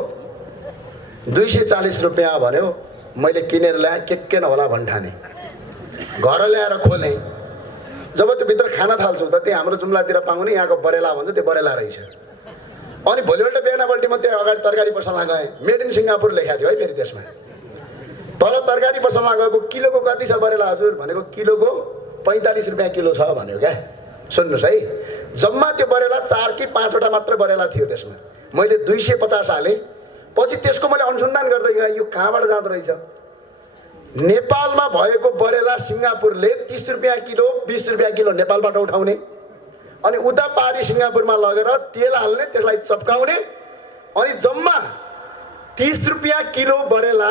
240 रुपियाँ भन्यो। मैले किनेर ल्याएँ, के नहोला भन्ठाने, घर ल्याएर खोलेँ। जब त्यो भित्र खान थाल्छु त त्यहाँ हाम्रो जुम्लातिर पाउने यहाँको बरेला भन्छ, त्यो बरेला रहेछ। अनि भोलिपल्ट बिहानपल्टि म त्यहाँ अगाडि तरकारी पसलमा गएँ, मेड इन सिङ्गापुर लेखेको थियो है फेरि त्यसमा। तल तरकारी पसलमा गएको, किलोको कति छ बरेला हजुर भनेको, किलोको 45 रुपियाँ किलो छ भन्यो क्या। सुन्नुहोस् है, जम्मा त्यो बरेला 4 कि 5वटा मात्र बरेला थियो त्यसमा। मैले 250 हालेँ। पछि त्यसको मैले अनुसन्धान गर्दै गएँ, यो कहाँबाट जाँदो रहेछ। नेपालमा भएको बरेला सिङ्गापुरले 30 रुपियाँ किलो, 20 रुपियाँ किलो नेपालबाट उठाउने, अनि उता पारी सिङ्गापुरमा लगेर तेल हाल्ने, त्यसलाई चप्काउने, अनि जम्मा 30 रुपियाँ किलो बरेला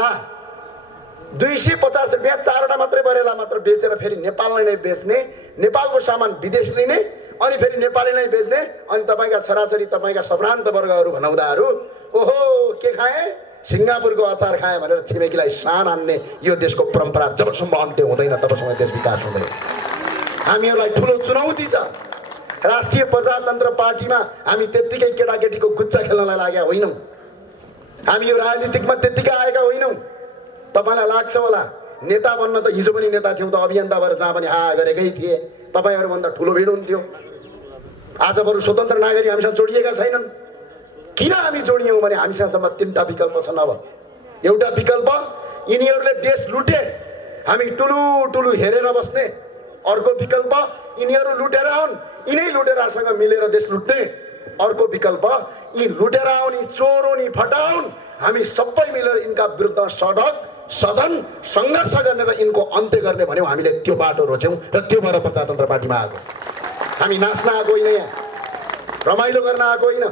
250 रुपियाँ 4वटा मात्रै बरेला मात्र बेचेर फेरि नेपाललाई नै बेच्ने, नेपालको सामान विदेश लिने, अनि फेरि नेपाली नै बेच्ने। अनि तपाईँका छोराछोरी, तपाईँका सम्भ्रान्त वर्गहरू भनाउँदाहरू ओहो के खाए, सिङ्गापुरको अचार खाएँ भनेर छिमेकीलाई सान हान्ने यो देशको परम्परा जबसम्म अन्त्य हुँदैन तबसम्म देश विकास हुँदैन। हामीहरूलाई ठुलो चुनौती छ। राष्ट्रिय प्रजातन्त्र पार्टीमा हामी त्यत्तिकै केटाकेटीको गुच्चा खेल्नलाई लागेका होइनौँ। हामी यो राजनीतिकमा त्यत्तिकै आएका होइनौँ। तपाईँलाई लाग्छ होला नेता बन्न त हिजो पनि नेता थियौँ त अभियन्ता भएर जहाँ पनि हा गरेकै थिए, तपाईँहरूभन्दा ठुलो भिड हुन्थ्यो। आज बरु स्वतन्त्र नागरिक हामीसँग जोडिएका छैनन्। किन हामी जोडियौँ भने हामीसँग जम्मा 3टा विकल्प छन्। अब एउटा विकल्प यिनीहरूले देश लुटे, हामी टुलु हेरेर बस्ने। अर्को विकल्प यिनीहरू लुटेर आउन्, यिनै लुटेरासँग मिलेर देश लुट्ने। अर्को विकल्प यी लुटेर आउने चोर हुन् फटाउन्, हामी सबै मिलेर यिनका विरुद्ध सडक सदन सङ्घर्ष गर्ने र यिनको अन्त्य गर्ने भन्यौँ। हामीले त्यो बाटो रोज्यौँ र त्यो भएर प्रजातन्त्र पार्टीमा आएको। हामी नाच्न आएको होइन, यहाँ रमाइलो गर्न आएको होइन।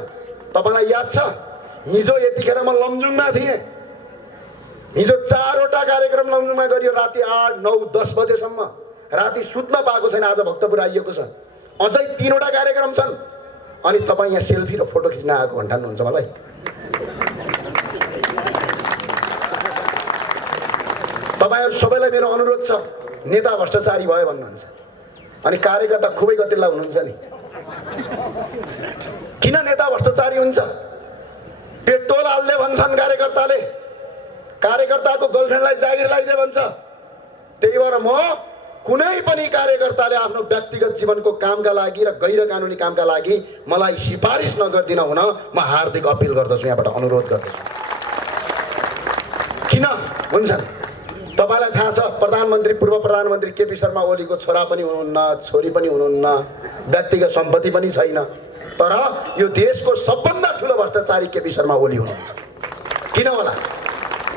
तपाईँलाई याद छ हिजो यतिखेर म लमजुङमा थिएँ। हिजो 4वटा कार्यक्रम लमजुङमा गरियो, राति 8, 9, 10 बजेसम्म। राति सुत्न पाएको छैन। आज भक्तपुर आइएको छ, अझै 3वटा कार्यक्रम छन्। अनि तपाईँ यहाँ सेल्फी र फोटो खिच्न आएको भन्नुहुन्छ मलाई। तपाईँहरू सबैलाई मेरो अनुरोध छ, नेता भ्रष्टाचारी भयो भन्नुहुन्छ अनि कार्यकर्ता खुबै गतिला हुनुहुन्छ नि। किन नेता भ्रष्टाचारी हुन्छ? पेट्रोल हाल्दै भन्छन् कार्यकर्ताले, कार्यकर्ताको गर्लफ्रेन्डलाई जागिर लगाइदिए भन्छ। त्यही भएर म कुनै पनि कार्यकर्ताले आफ्नो व्यक्तिगत जीवनको कामका लागि र गैर कानुनी कामका लागि मलाई सिफारिस नगरिदिन हुन म हार्दिक अपिल गर्दछु, यहाँबाट अनुरोध गर्दछु। किन हुन्छन्? तपाईँलाई थाहा छ प्रधानमन्त्री पूर्व प्रधानमन्त्री केपी शर्मा ओलीको छोरा पनि हुनुहुन्न, छोरी पनि हुनुहुन्न, व्यक्तिगत सम्पत्ति पनि छैन। तर यो देशको सबभन्दा ठुलो भ्रष्टाचारी केपी शर्मा ओली हुनुहुन्छ। किन होला?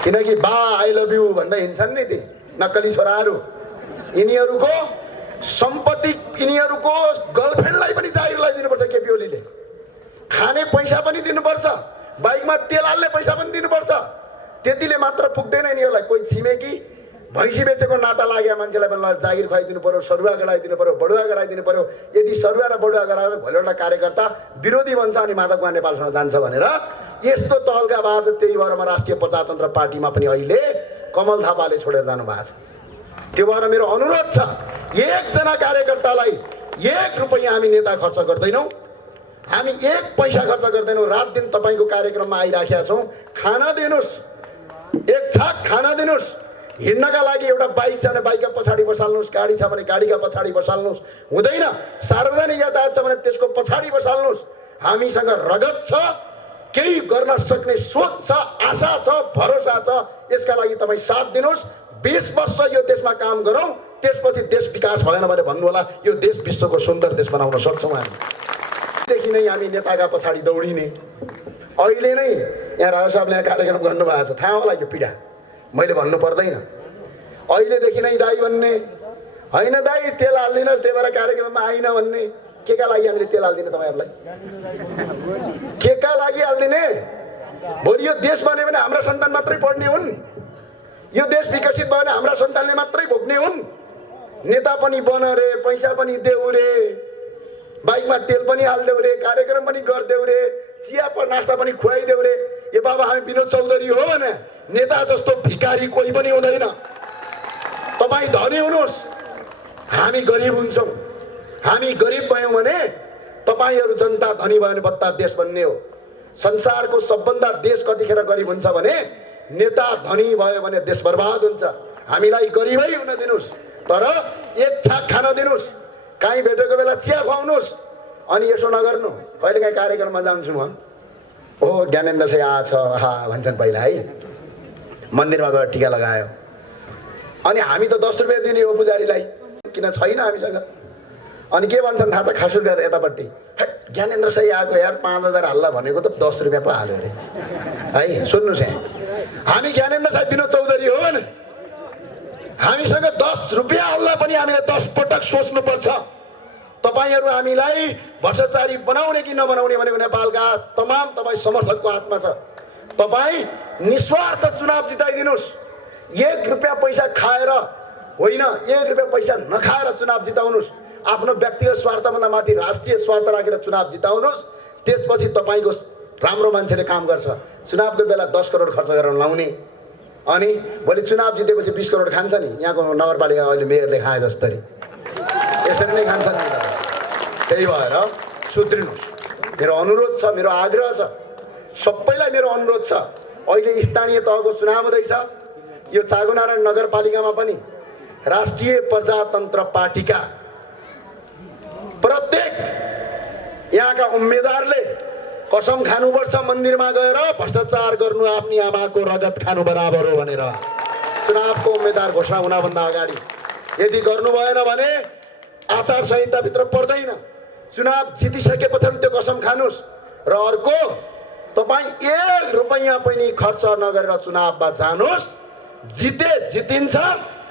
किनकि बा आई लभ यु भन्दै हिँड्छन् नि ती नक्कली छोराहरू। यिनीहरूको सम्पत्ति, यिनीहरूको गर्लफ्रेन्डलाई पनि जागिर लगाइदिनुपर्छ केपी ओलीले। खाने पैसा पनि दिनुपर्छ, बाइकमा तेल हाल्ने पैसा पनि दिनुपर्छ। त्यतिले मात्र पुग्दैन यिनीहरूलाई। कोही छिमेकी भैँसी बेचेको नाटा लागेको मान्छेलाई पनि जागिर खुवाइदिनु पर्यो, सरुवा गराइदिनु पर्यो, बडुवा गराइदिनु पर्यो। यदि सरुवा र बडुवा गरायो भने भोलि एउटा कार्यकर्ता विरोधी बन्छ अनि माधव कुमार नेपालसँग जान्छ भनेर यस्तो तहल्का भएको छ। त्यही भएर म राष्ट्रिय प्रजातन्त्र पार्टीमा पनि अहिले कमल थापाले छोडेर जानु भएको छ। त्यो भएर मेरो अनुरोध छ, एकजना कार्यकर्तालाई 1 रुपैयाँ हामी नेता खर्च गर्दैनौँ, हामी 1 पैसा खर्च गर्दैनौँ। रात दिन तपाईँको कार्यक्रममा आइराखेका छौँ। खाना दिनुहोस्, 1 छाक खाना दिनुहोस्। हिँड्नका लागि एउटा बाइक छ भने बाइकका पछाडि बसाल्नुहोस्, गाडी छ भने गाडीका पछाडि बसाल्नुहोस्। हुँदैन सार्वजनिक यातायात छ भने त्यसको पछाडि बसाल्नुहोस्। हामीसँग रगत छ, केही गर्न सक्ने सोच छ, आशा छ, भरोसा छ। यसका लागि तपाईँ साथ दिनुहोस्। 20 वर्ष यो देशमा काम गरौँ, त्यसपछि देश विकास भएन भने भन्नु होला। यो देश विश्वको सुन्दर देश बनाउन सक्छौँ हामी। देखि नै हामी नेताका पछाडि दौडिने। अहिले नै यहाँ राजा साहबले कार्यक्रम गर्नुभएको छ, थाहा होला यो पीडा, मैले भन्नु पर्दैन। अहिलेदेखि नै दाई भन्ने, होइन दाई तेल हालिदिनुहोस् त्यही भएर कार्यक्रममा आइन भन्ने। के का लागि हामीले तेल हालिदिने तपाईँहरूलाई? के का लागि हालिदिने? भोलि यो देश बन्यो भने हाम्रा सन्तान मात्रै पढ्ने हुन्, यो देश विकसित भयो भने हाम्रा सन्तानले मात्रै भोग्ने हुन्। नेता पनि बन रे, पैसा पनि देऊ रे, बाइकमा तेल पनि हालिदेऊ रे, कार्यक्रम पनि गरिदेऊ रे, चिया नास्ता पनि खुवाइदेऊ रे। ए बाबा हामी विनोद चौधरी हो भने नेता जस्तो भिकारी कोही पनि हुँदैन। तपाईँ धनी हुनुहोस्, हामी गरिब हुन्छौँ। हामी गरिब भयौँ भने तपाईँहरू जनता धनी भयो भने बत्ता देश बन्ने हो। संसारको सबभन्दा देश कतिखेर गरिब हुन्छ भने नेता धनी भयो भने देश बर्बाद हुन्छ। हामीलाई गरिबै हुन दिनुहोस्, तर 1 छाक खान दिनुहोस्, काहीँ भेटेको बेला चिया खुवाउनुहोस्। अनि यसो नगर्नु, कहिलेकाहीँ कार्यक्रममा जान्छु म, ओ ज्ञानेन्द्र चाहिँ आछ हा भन्छन् पहिला है, मन्दिरमा गएर टिका लगायो। अनि हामी त 10 रुपियाँ दिने हो पुजारीलाई, किन छैन हामीसँग। अनि के भन्छन् थाहा छ खासु गरेर यतापट्टि, ज्ञानेन्द्र सही आएको यार 5000 हाल्ला भनेको त 10 रुपियाँ पो हाल्यो अरे है। सुन्नुहोस् यहाँ, हामी ज्ञानेन्द्र साहब विनोद चौधरी हो भने हामीसँग 10 रुपियाँ हाल्दा पनि हामीले 10 पटक सोच्नुपर्छ। तपाईँहरू हामीलाई भ्रष्टाचारी बनाउने कि नबनाउने भनेको नेपालका तमाम तपाईँ समर्थकको हातमा छ। तपाईँ निस्वार्थ चुनाव जिताइदिनुहोस्। 1 रुपियाँ पैसा खाएर होइन, 1 रुपियाँ पैसा नखाएर चुनाव जिताउनुहोस्। आफ्नो व्यक्तिगत स्वार्थभन्दा माथि राष्ट्रिय स्वार्थ राखेर चुनाव जिताउनुहोस्। त्यसपछि तपाईँको राम्रो मान्छेले काम गर्छ, चुनावको बेला 10 करोड खर्च गरेर लाउने, अनि भोलि चुनाव जितेपछि 20 करोड खान्छ नि। यहाँको नगरपालिका अहिले मेयरले खाए जस्तै यसरी नै खान्छ नि। त्यही भएर सुध्रिनुहोस्। मेरो अनुरोध छ, मेरो आग्रह छ, सबैलाई मेरो अनुरोध छ। अहिले स्थानीय तहको चुनाव हुँदैछ। यो चाँगुनारायण नगरपालिकामा पनि राष्ट्रिय प्रजातन्त्र पार्टीका प्रत्येक यहाँका उम्मेदवारले कसम खानुपर्छ मन्दिरमा गएर भ्रष्टाचार गर्नु आफ्नी आमाको रगत खानु बराबर हो भनेर। चुनावको उम्मेदवार घोषणा हुनभन्दा अगाडि यदि गर्नु भएन भने आचार संहिताभित्र पर्दैन। चुनाव जितिसके पछाडि त्यो कसम खानुस्। र अर्को, तपाईँ 1 रुपैयाँ पनि खर्च नगरेर चुनावमा जानुस्। जिते जितिन्छ,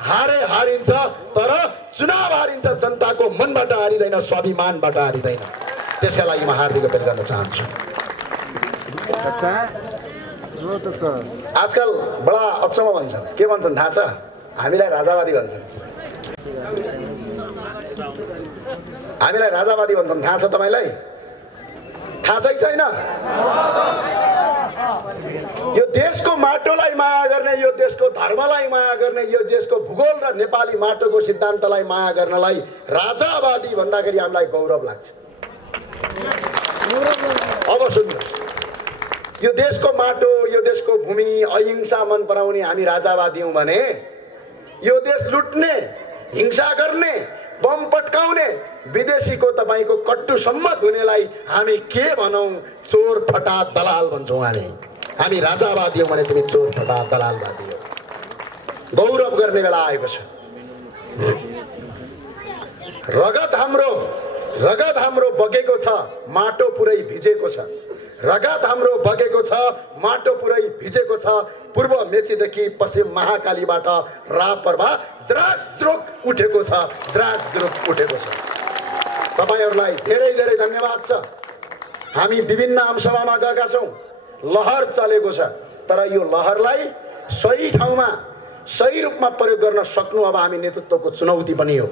हारे हारिन्छ, तर चुनाव हारिन्छ जनताको मनबाट हारिँदैन, स्वाभिमानबाट हारिँदैन। त्यसका लागि म हार्दिक अपील गर्न चाहन्छु। आजकल बडा अचम्म भन्छन्। के भन्छन् थाहा छ? हामीलाई राजावादी भन्छन्। हामीलाई राजावादी भन्छन्, थाहा छ तपाईँलाई? थाहा छ कि छैन? यो देशको माटोलाई माया गर्ने, यो देशको धर्मलाई माया गर्ने, यो देशको भूगोल र नेपाली माटोको सिद्धान्तलाई माया गर्नलाई राजावादी भन्दाखेरि हामीलाई गौरव लाग्छ। अब सुन्नुहोस्, यो देशको माटो, यो देशको भूमि, अहिंसा मन पराउने हामी राजावादी हौँ भने यो देश लुट्ने, हिंसा गर्ने, बम पट्काउने, विदेशीको तपाईँको कट्टुसम्म धुनेलाई हामी के भनौँ? चोर फटा दलाल भन्छौँ हामी राजावादी हौँ भने तिमी चोर फटा दलालवादी हो। गौरव गर्ने बेला आएको छ। रगत हाम्रो बगेको छ, माटो पुरै भिजेको छ। रगत हाम्रो बगेको छ, माटो पुरै भिजेको छ। पूर्व मेचीदेखि पश्चिम महाकालीबाट रापरमा ज्राकज्रुक उठेको छ, ज्राकज्रुक उठेको छ। तपाईँहरूलाई धेरै धेरै धन्यवाद छ। हामी विभिन्न आमसभामा गएका छौँ, लहर चलेको छ, तर यो लहरलाई सही ठाउँमा सही रूपमा प्रयोग गर्न सक्नु अब हामी नेतृत्वको चुनौती पनि हो।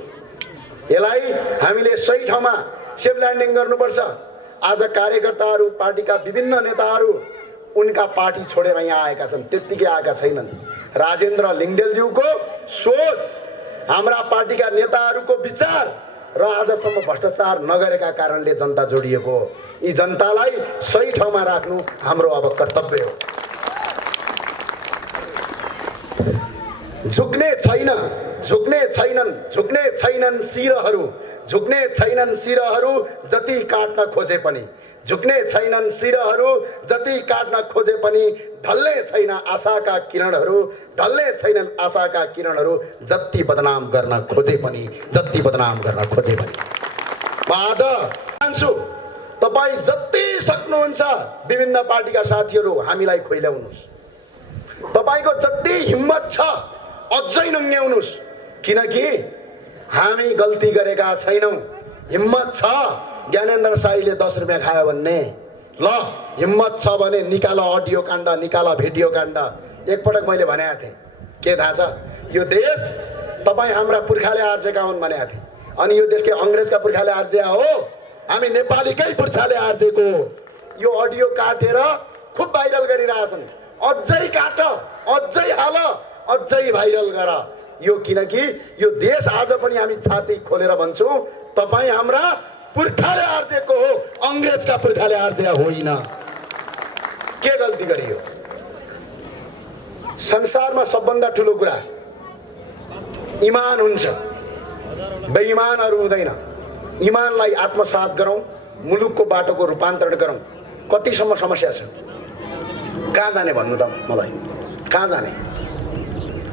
यसलाई हामीले सही ठाउँमा सेफ ल्यान्डिङ गर्नुपर्छ। आज कार्यकर्ताहरू, पार्टीका विभिन्न नेताहरू उनका पार्टी छोडेर यहाँ आएका छन्, त्यत्तिकै आएका छैनन्। राजेन्द्र लिङ्गदेलज्यूको सोच, हाम्रा पार्टीका नेताहरूको विचार र आजसम्म भ्रष्टाचार नगरेका कारणले जनता जोडिएको हो। यी जनतालाई सही ठाउँमा राख्नु हाम्रो अब कर्तव्य हो। झुक्ने छैनन् शिरहरू, झुक्ने छैनन् शिरहरू जति काट्न खोजे पनि, झुक्ने छैनन् शिरहरू जति काट्न खोजे पनि, ढल्ने छैन आशाका किरणहरू, ढल्ने छैनन् आशाका किरणहरू जति बदनाम गर्न खोजे पनि, जति बदनाम गर्न खोजे पनि। म आज चाहन्छु तपाईँ जति सक्नुहुन्छ विभिन्न पार्टीका साथीहरू हामीलाई खोइल्याउनुहोस्। तपाईँको जति हिम्मत छ अझै नङ्ग्याउनुहोस्, किनकि हामी गल्ती गरेका छैनौँ। हिम्मत छ ज्ञानेन्द्र साईले 10 रुपियाँ खायो भन्ने, ल हिम्मत छ भने निकाल अडियो काण्ड, निकाल भिडियो काण्ड। एकपटक मैले भनेको थिएँ, के थाहा छ? यो देश तपाईँ हाम्रा पुर्खाले आर्जेका हुन् भनेको थिएँ, अनि यो देश के अङ्ग्रेजका पुर्खाले आर्जिया हो? हामी नेपालीकै पुर्खाले आर्जेको। यो अडियो काटेर खुब भाइरल गरिरहेछन्। अझै काट, अझै हाल, अझै भाइरल गर यो, किनकि यो देश आज पनि हामी छाती खोलेर भन्छौँ तपाईँ हाम्रा पुर्खाले आर्जेको हो, अङ्ग्रेजका पुर्खाले आर्जेका होइन। के गल्ती गरियो? संसारमा सबभन्दा ठुलो कुरा इमान हुन्छ, बेइमानहरू हुँदैन। इमानलाई आत्मसात गरौँ, मुलुकको बाटोको रूपान्तरण गरौँ। कतिसम्म समस्या छ? कहाँ जाने भन्नु त मलाई? कहाँ जाने?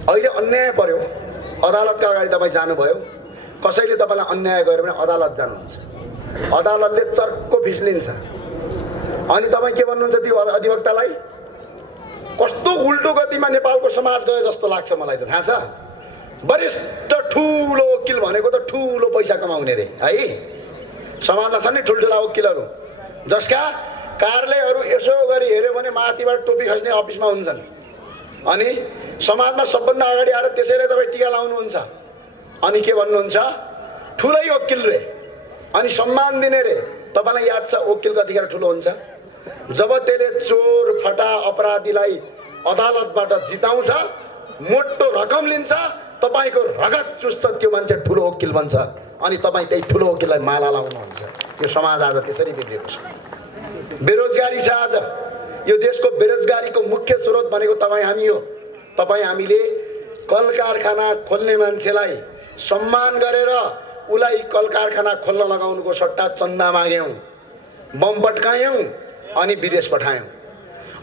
अहिले अन्याय पर्यो, अदालतका अगाडि तपाईँ जानुभयो, कसैले तपाईँलाई अन्याय गर्यो भने अदालत जानुहुन्छ, अदालतले चर्को फिस लिन्छ, अनि तपाईँ के भन्नुहुन्छ त्यो अधिवक्तालाई? कस्तो उल्टो गतिमा नेपालको समाज गयो जस्तो लाग्छ मलाई त। थाहा छ? वरिष्ठ ठुलो वकिल भनेको त ठुलो पैसा कमाउने रे है। समाजमा छन् नि ठुल्ठुला वकिलहरू जसका कार्यालयहरू यसो गरी हेऱ्यो भने माथिबाट टोपी खस्ने अफिसमा हुन्छन्, अनि समाजमा सबभन्दा अगाडि आएर त्यसैले तपाईँ टिका लाउनुहुन्छ, अनि के भन्नुहुन्छ? ठुलै वकिल रे, अनि सम्मान दिने रे। तपाईँलाई याद छ वकिल कतिखेर ठुलो हुन्छ? जब त्यसले चोर फटा अपराधीलाई अदालतबाट जिताउँछ, मोटो रकम लिन्छ, तपाईको रगत चुस्छ, त्यो मान्छे ठुलो वकिल बन्छ अनि तपाईँ त्यही ठुलो वकिललाई माला लाउनुहुन्छ। यो समाज आज त्यसरी बिग्रेको छ। बेरोजगारी छ आज। यो देशको बेरोजगारीको मुख्य स्रोत भनेको तपाईँ हामी हो। तपाईँ हामीले कल कारखाना खोल्ने मान्छेलाई सम्मान गरेर उलाई कल कारखाना खोल्न लगाउनुको सट्टा चन्दा माग्यौँ, बम पट्कायौँ अनि विदेश पठायौँ।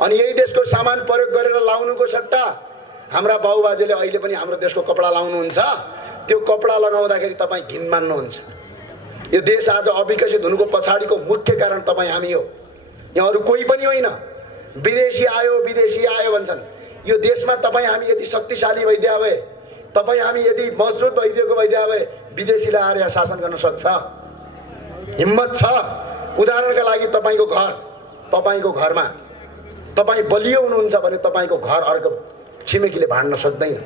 अनि यही देशको सामान प्रयोग गरेर लाउनुको सट्टा हाम्रा बाबुबाजेले अहिले पनि हाम्रो देशको कपडा लाउनुहुन्छ। त्यो कपडा लगाउँदाखेरि तपाईँ घिन मान्नुहुन्छ। यो देश आज अविकसित हुनुको पछाडिको मुख्य कारण तपाईँ हामी हो। यहाँ अरू कोही पनि होइन। विदेशी आयो भन्छन्। यो देशमा तपाईँ हामी यदि शक्तिशाली भइदिया भए, तपाईँ हामी यदि मजबुत भइदिएको भइदिया भए विदेशीले आएर यहाँ शासन गर्न सक्छ, हिम्मत छ। उदाहरणका लागि तपाईँको घर, तपाईँको घरमा तपाईँ बलियो हुनुहुन्छ भने तपाईँको घर अर्को छिमेकीले भाँड्न सक्दैन।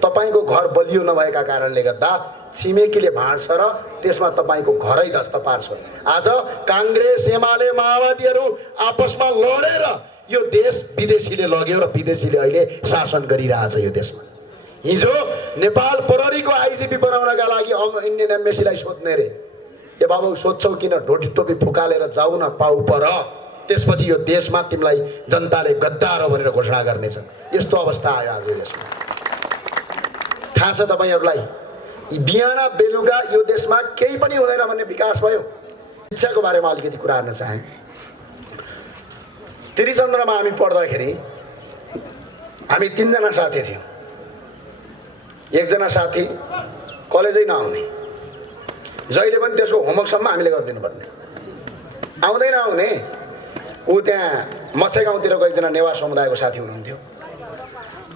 तपाईँको घर बलियो नभएका कारणले गर्दा छिमेकीले भाँड्छ र त्यसमा तपाईँको घरै ध्वस्त पार्छ। आज काङ्ग्रेस, एमाले, माओवादीहरू आपसमा लडेर यो देश विदेशीले लग्यो र विदेशीले अहिले शासन गरिरहेछ यो देशमा। हिजो नेपाल प्रहरीको आइजिपी बनाउनका लागि इन्डियन एम्बेसीलाई सोध्ने रे, ए बाबु सोध्छौ किन, ढोटी टोपी फुकालेर जाऊ न, पाउ पर, त्यसपछि यो देशमा तिमीलाई जनताले गद्दार हो भनेर घोषणा गर्नेछन्। यस्तो अवस्था आयो आज देशमा। थाहा छ तपाईँहरूलाई, बिहान बेलुका यो देशमा केही पनि हुँदैन भन्ने विकास भयो। शिक्षाको बारेमा अलिकति कुरा गर्न चाहे। त्रिचन्द्रमा हामी पढ्दाखेरि हामी 3 जना साथी थियौँ। एकजना साथी कलेजै नआउने, जहिले पनि त्यसको होमवर्कसम्म हामीले गरिदिनु पर्ने, आउँदैन आउने। ऊ त्यहाँ मत्स्य गाउँतिरको एकजना नेवार समुदायको साथी हुनुहुन्थ्यो।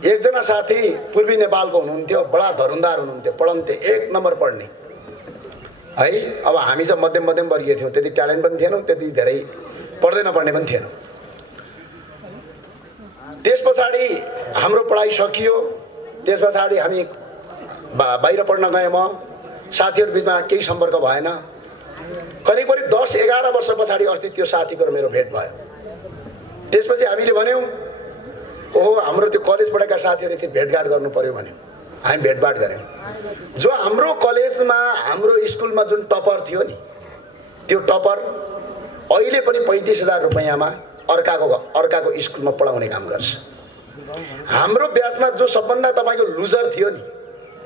एकजना साथी पूर्वी नेपालको हुनुहुन्थ्यो, बडा धरुन्दार हुनुहुन्थ्यो, पढन्थे 1 नम्बर पढ्ने है। अब हामी चाहिँ मध्यम वर्गीय थियौँ, त्यति ट्यालेन्ट पनि थिएनौँ, त्यति धेरै पढ्दै नपढ्ने पनि थिएनौँ। त्यस पछाडि हाम्रो पढाइ सकियो। त्यस पछाडि हामी बाहिर पढ्न गएँ। म साथीहरू बिचमा केही सम्पर्क भएन। करिब 10-11 वर्ष पछाडि अस्ति त्यो साथीको र मेरो भेट भयो। त्यसपछि हामीले भन्यौँ, ओहो हाम्रो त्यो कलेज पढेका साथीहरू एकछिन भेटघाट गर्नु पर्यो भन्यौँ। हामी भेटघाट गऱ्यौँ। जो हाम्रो कलेजमा, हाम्रो स्कुलमा जुन टपर थियो नि, त्यो टपर अहिले पनि 35,000 रुपैयाँमा अर्काको स्कुलमा पढाउने काम गर्छ। हाम्रो ब्याचमा जो सबभन्दा तपाईँको लुजर थियो नि,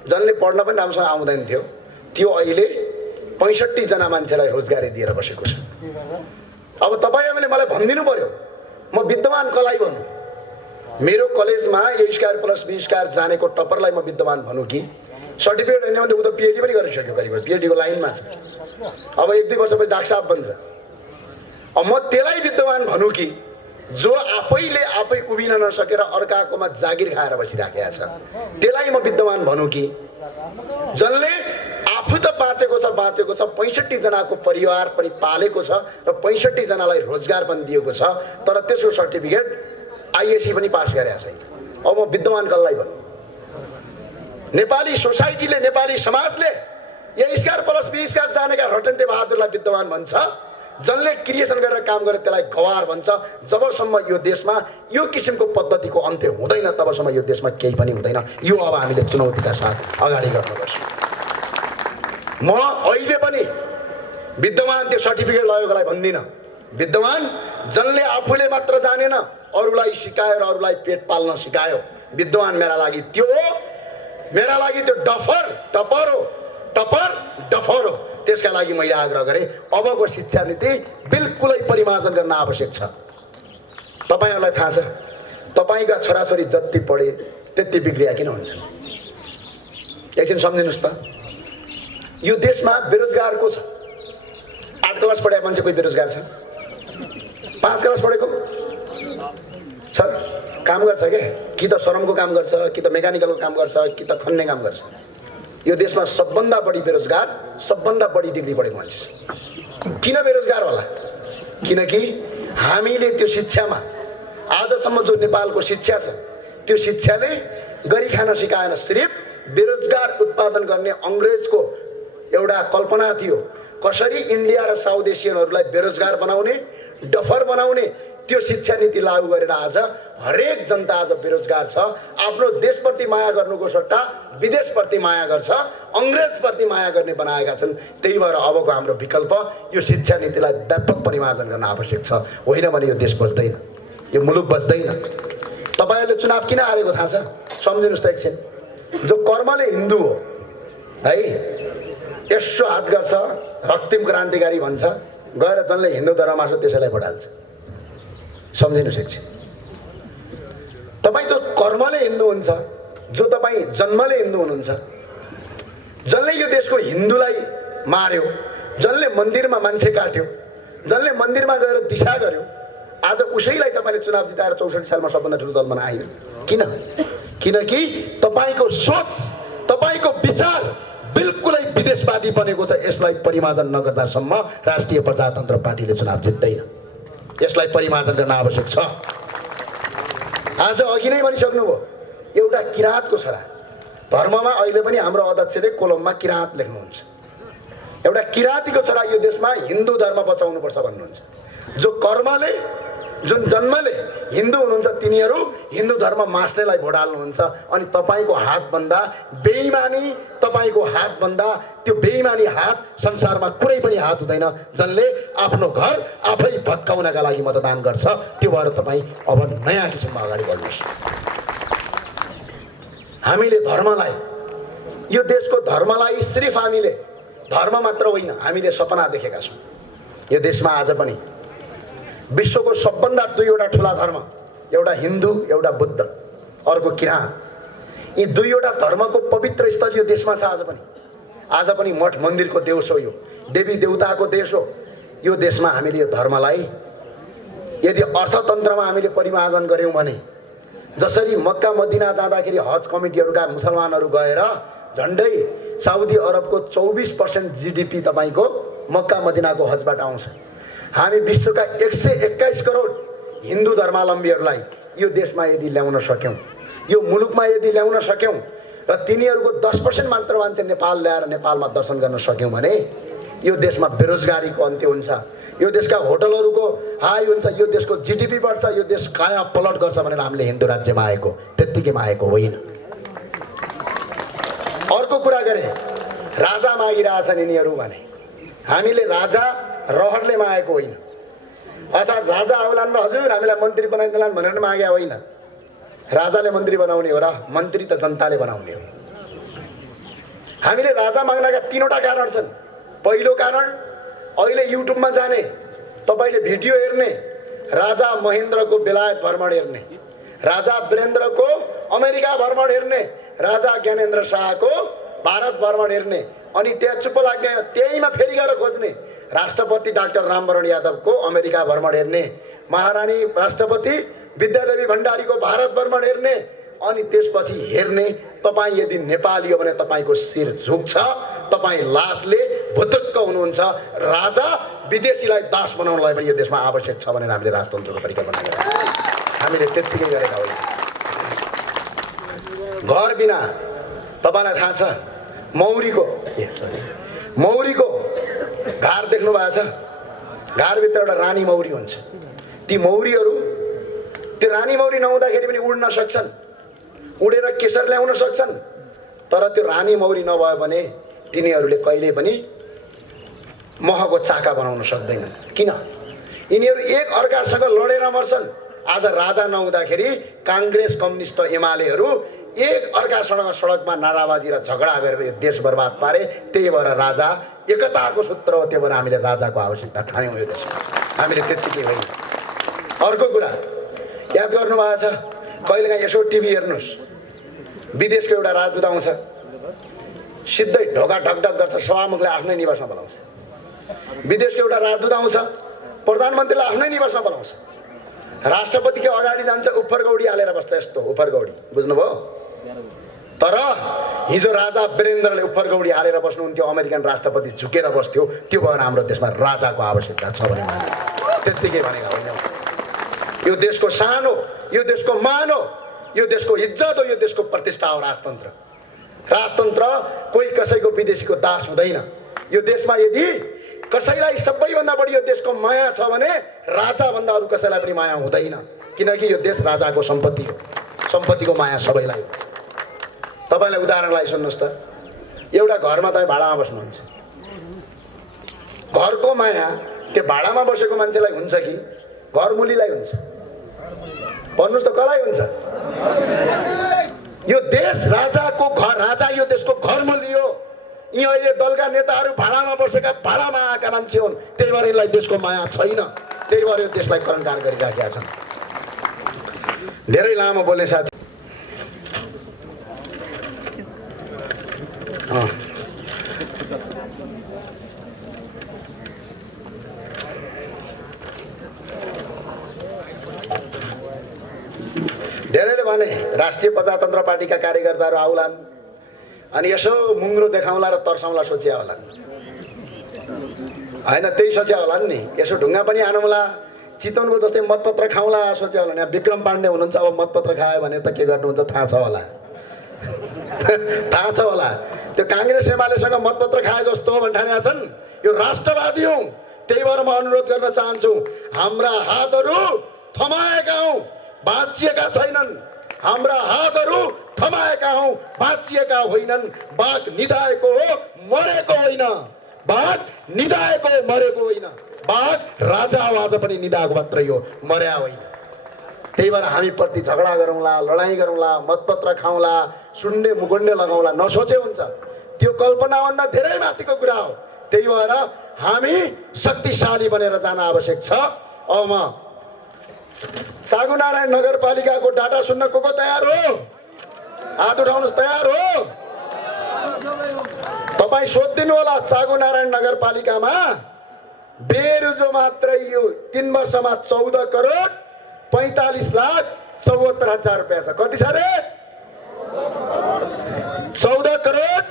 जसले पढ्न पनि राम्रोसँग आउँदैन थियो, त्यो अहिले 65 जना मान्छेलाई रोजगारी दिएर बसेको छ। अब तपाईँहरूले मलाई भनिदिनु पर्यो, म विद्वान कसलाई भन्नु? मेरो कलेजमा A²+B² जानेको टपरलाई म विद्वान भनौँ कि? सर्टिफिकेट होइन भने ऊ त PhD पनि गरिसक्यो, करिब PhD को लाइनमा छ। अब 1-2 वर्षपछि डाक्टर साहब बन्छ। अब म त्यसलाई विद्वान भनौँ कि जो आफै उभिन नसकेर अर्काकोमा जागिर खाएर बसिराखेको छ? त्यसलाई म विद्वान भनौँ कि जसले आफू त बाँचेको छ, 65 जनाको परिवार पनि पालेको छ र 65 जनालाई रोजगार पनि दिएको छ, तर त्यसको सर्टिफिकेट ISC पनि पास गरेको छैन। अब म विद्वान कसलाई भन्नु? नेपाली सोसाइटीले, नेपाली समाजले A²+B² जानेका रटन्ते बहादुरलाई विद्वान भन्छ, जसले क्रिएसन गरेर काम गरे त्यसलाई गवार भन्छ। जबसम्म यो देशमा यो किसिमको पद्धतिको अन्त्य हुँदैन तबसम्म यो देशमा केही पनि हुँदैन। यो अब हामीले चुनौतीका साथ अगाडि गर्नुपर्छ। म अहिले पनि विद्वान त्यो सर्टिफिकेट लगेकोलाई भन्दिनँ। विद्वान जसले आफूले मात्र जानेन, अरूलाई सिकायो र अरूलाई पेट पाल्न सिकायो, विद्वान मेरा लागि त्यो हो। मेरा लागि त्यो टपर हो। त्यसका लागि मैले आग्रह गरेँ, अबको शिक्षा नीति बिल्कुलै परिमार्जन गर्न आवश्यक छ। तपाईँहरूलाई थाहा छ, तपाईँका छोराछोरी जति पढे त्यति बिग्रिया किन हुन्छन्? एकछिन सम्झिनुहोस् त। यो देशमा बेरोजगारको छ। 8 क्लास पढेको मान्छे कोही बेरोजगार छ? 5 क्लास पढेको छ, काम गर्छ क्या? कि त श्रमको काम गर्छ, कि त मेकानिकलको काम गर्छ, कि त खन्ने काम गर्छ। यो देशमा सबभन्दा बढी बेरोजगार, सबभन्दा बढी डिग्री पढेको मान्छे छ। किन बेरोजगार होला? किनकि हामीले त्यो शिक्षामा आजसम्म जो नेपालको शिक्षा छ, त्यो शिक्षाले गरी खान सिकाएन। सिर्फ बेरोजगार उत्पादन गर्ने अङ्ग्रेजको एउटा कल्पना थियो, कसरी इन्डिया र साउथ एसियनहरूलाई बेरोजगार बनाउने, डफर बनाउने, त्यो शिक्षा नीति लागू गरेर आज हरेक जनता आज बेरोजगार छ। आफ्नो देशप्रति माया गर्नुको सट्टा विदेशप्रति माया गर्छ, अङ्ग्रेजप्रति माया गर्ने बनाएका छन्। त्यही भएर अबको हाम्रो विकल्प यो शिक्षा नीतिलाई व्यापक परिमार्जन गर्न आवश्यक छ, होइन भने यो देश बच्दैन, यो मुलुक बच्दैन। तपाईँहरूले चुनाव किन हारेको थाहा छ? सम्झिनुहोस् त एकछिन। जो कर्मले हिन्दू हो है, यसो हात गर्छ, रक्तिम क्रान्तिकारी भन्छ, गएर जसले हिन्दू धर्ममा छ त्यसैलाई भोट हाल्छ। सम्झिनुहोस् एकछिन। तपाईँ जो कर्मले हिन्दू हुन्छ, जो तपाईँ जन्मले हिन्दू हुनुहुन्छ, जसले यो देशको हिन्दूलाई मार्यो, जसले मन्दिरमा मान्छे काट्यो, जसले मन्दिरमा गएर दिशा गर्यो, आज उसैलाई तपाईँले चुनाव जिताएर 64 सालमा सबभन्दा ठुलो दल बनाएन। किन? किनकि तपाईँको सोच, तपाईँको विचार बिल्कुलै विदेशवादी बनेको छ। यसलाई परिमार्जन नगर्दासम्म राष्ट्रिय प्रजातन्त्र पार्टीले चुनाव जित्दैन। यसलाई परिमार्जन गर्न आवश्यक छ। आज अघि नै भनिसक्नुभयो, एउटा किराँतको छोरा, धर्ममा अहिले पनि हाम्रो अध्यक्षले कोलममा किराँत लेख्नुहुन्छ। एउटा किराँतीको छोरा यो देशमा हिन्दू धर्म बचाउनुपर्छ भन्नुहुन्छ। जो कर्मले, जुन जन्मले हिन्दू हुनुहुन्छ, तिनीहरू हिन्दू धर्म मास्नेलाई भोट हाल्नुहुन्छ। अनि तपाईँको हातभन्दा बेइमानी, तपाईँको हातभन्दा त्यो बेइमानी हात संसारमा कुनै पनि हात हुँदैन जसले आफ्नो घर आफै भत्काउनका लागि मतदान गर्छ। त्यो भएर तपाईँ अब नयाँ किसिममा अगाडि बढ्नुहोस्। हामीले धर्मलाई, यो देशको धर्मलाई सिर्फ हामीले धर्म मात्र होइन, हामीले सपना देखेका छौँ। यो देशमा आज पनि विश्वको सबभन्दा दुईवटा ठुला धर्म, एउटा हिन्दू, एउटा बुद्ध, अर्को किराँत। यी दुईवटा धर्मको पवित्र स्थल यो देशमा छ। आज पनि मठ मन्दिरको देश हो, यो देवी देवताको देश हो। यो देशमा हामीले यो धर्मलाई यदि अर्थतन्त्रमा हामीले परिमार्जन गऱ्यौँ भने, जसरी मक्का मदिना जाँदाखेरि हज कमिटीहरूका मुसलमानहरू गएर झन्डै साउदी अरबको 24% GDP तपाईँको मक्का मदिनाको हजबाट आउँछ। हामी विश्वका 121 करोड हिन्दू धर्मावलम्बीहरूलाई यो देशमा यदि ल्याउन सक्यौँ, यो मुलुकमा यदि ल्याउन सक्यौँ र तिनीहरूको 10% मात्र मान्छे नेपाल ल्याएर नेपालमा दर्शन गर्न सक्यौँ भने यो देशमा बेरोजगारीको अन्त्य हुन्छ, यो देशका होटलहरूको हाई हुन्छ, यो देशको GDP बढ्छ, यो देश काया पलट गर्छ भनेर हामीले हिन्दू राज्यमा आएको, त्यत्तिकैमा आएको होइन। अर्को कुरा गरे, राजा मागिरहेछन् यिनीहरू भने। हामीले राजा रहरले मागेको होइन, अर्थात् राजा आउलान् र हजुर हामीलाई मन्त्री बनाइदिलान् भनेर मागे होइन। राजाले मन्त्री बनाउने हो र मन्त्री त जनताले बनाउने हो। हामीले राजा माग्नका 3वटा कारण छन्। पहिलो कारण, अहिले युट्युबमा जाने, तपाईँले भिडियो हेर्ने, राजा महेन्द्रको बेलायत भ्रमण हेर्ने, राजा वीरेन्द्रको अमेरिका भ्रमण हेर्ने, राजा ज्ञानेन्द्र शाहको भारत भ्रमण हेर्ने, अनि त्यहाँ चुप्प लाग्ने, त्यहीमा फेरि गएर खोज्ने। राष्ट्रपति डाक्टर रामवरण यादवको अमेरिका भ्रमण हेर्ने, महारानी राष्ट्रपति विद्यादेवी भण्डारीको भारत भ्रमण हेर्ने, अनि त्यसपछि हेर्ने तपाईँ यदि नेपाली हो भने तपाईँको शिर झुक्छ, तपाईँ लासले भुतुक्क हुनुहुन्छ। राजा विदेशीलाई दास बनाउनलाई पनि यो देशमा आवश्यक छ भनेर हामीले राजतन्त्रको परिकल्पना गरेका, हामीले त्यत्तिकै गरेका होइन। घर बिना तपाईँलाई थाहा छ, मौरीको घार देख्नु भएको छ? घारभित्र एउटा रानी मौरी हुन्छ। ती मौरीहरू, त्यो रानी मौरी नहुँदाखेरि पनि उड्न सक्छन्, उडेर केशर ल्याउन सक्छन्, तर त्यो रानी मौरी नभयो भने तिनीहरूले कहिले पनि महको चाका बनाउन सक्दैनन्। किन? यिनीहरू एक अर्कासँग लडेर मर्छन्। आज राजा नहुँदाखेरि काङ्ग्रेस, कम्युनिस्ट, एमालेहरू एक अर्कासँग सडकमा नाराबाजी र झगडा गरेर यो देश बर्बाद पारे। त्यही भएर राजा एकताको सूत्र हो, त्यही भएर हामीले राजाको आवश्यकता ठान्यौँ यो देशमा, हामीले त्यत्तिकै होइन। अर्को कुरा याद गर्नुभएको छ, कहिलेकाहीँ यसो टिभी हेर्नुहोस्, विदेशको एउटा राजदूत आउँछ, सिधै ढोका ढकढक गर्छ, सभामुखलाई आफ्नै निवासमा बोलाउँछ। विदेशको एउटा राजदूत आउँछ, प्रधानमन्त्रीलाई आफ्नै निवासमा बोलाउँछ। राष्ट्रपतिको अगाडि जान्छ, उफर गौडी हालेर बस्छ, यस्तो उफर गौडी, बुझ्नुभयो? तर हिजो राजा वीरेन्द्रले उफर गौडी हालेर बस्नुहुन्थ्यो, अमेरिकन राष्ट्रपति झुकेर बस्थ्यो। त्यो भएर हाम्रो देशमा राजाको आवश्यकता छ भने त्यत्तिकै भनेका होइनौँ। यो देशको शान हो, यो देशको मान हो, यो देशको इज्जत हो, यो देशको प्रतिष्ठा हो राजतन्त्र। राजतन्त्र कोही कसैको विदेशीको दास हुँदैन। यो देशमा यदि कसैलाई सबैभन्दा बढी यो देशको माया छ भने राजाभन्दा अरू कसैलाई पनि माया हुँदैन, किनकि यो देश राजाको सम्पत्ति हो, सम्पत्तिको माया सबैलाई हो। तपाईँलाई उदाहरणलाई सुन्नुहोस् त, एउटा घरमा तपाईँ भाडामा बस्नुहुन्छ, घरको माया त्यो भाडामा बसेको मान्छेलाई हुन्छ कि घरमुलीलाई हुन्छ? भन्नुहोस् त, कसलाई हुन्छ? यो देश राजाको घर, राजा यो देशको घरमुली हो। यी अहिले दलका नेताहरू भाडामा बसेका, भाडामा आएका मान्छे हुन्, त्यही भएर यसलाई देशको माया छैन, त्यही भएर यो देशलाई करणकार गरिराखेका छन्। धेरै लामो बोल्ने साथी धेरैले भने राष्ट्रिय प्रजातन्त्र पार्टीका कार्यकर्ताहरू आउलान् अनि यसो मुङ्ग्रो देखाउँला र तर्साउँला सोचिया होला होइन, त्यही सोच्या होला नि। यसो ढुङ्गा पनि हानौँला, चितवनको जस्तै मतपत्र खाउँला सोच्या होला नि। यहाँ विक्रम पाण्डे हुनुहुन्छ, अब मतपत्र खायो भने त के गर्नुहुन्छ थाहा छ होला थाहा छ होला। त्यो काङ्ग्रेस एमालेसँग मतपत्र खाए जस्तो हो भन्ठानेका छन्। यो राष्ट्रवादी हौँ, त्यही भएर म अनुरोध गर्न चाहन्छु, हाम्रा हातहरू थमाएका हौँ, भाँचिएका छैनन्। हाम्रा हातहरू थमाएका हौँ, भाँचिएका होइनन्। बाघ निधाएको हो, मरेको होइन। बाघ निधाएको मरेको होइन। बाघ राजा आज पनि निधाएको मात्रै हो, मर्या होइन। त्यही भएर हामी प्रति झगडा गरौँला, लडाइँ गरौँला, मतपत्र खाउँला, सुन्ने मुगुन्डे लगाउँला नसोचे हुन्छ। त्यो कल्पनाभन्दा धेरै माथिको कुरा हो। त्यही भएर हामी शक्तिशाली बनेर जान आवश्यक छ। अब म सागुनारायण नगरपालिकाको डाटा सुन्न को तयार हो? हात उठाउनुहोस्, तयार हो? तपाईँ सोधिदिनु होला, सागुनारायण नगरपालिकामा बेरुजो मात्रै यो 3 वर्षमा 14 करोड 45,74,000 रुपियाँ छ। कति छ रे? 14 करोड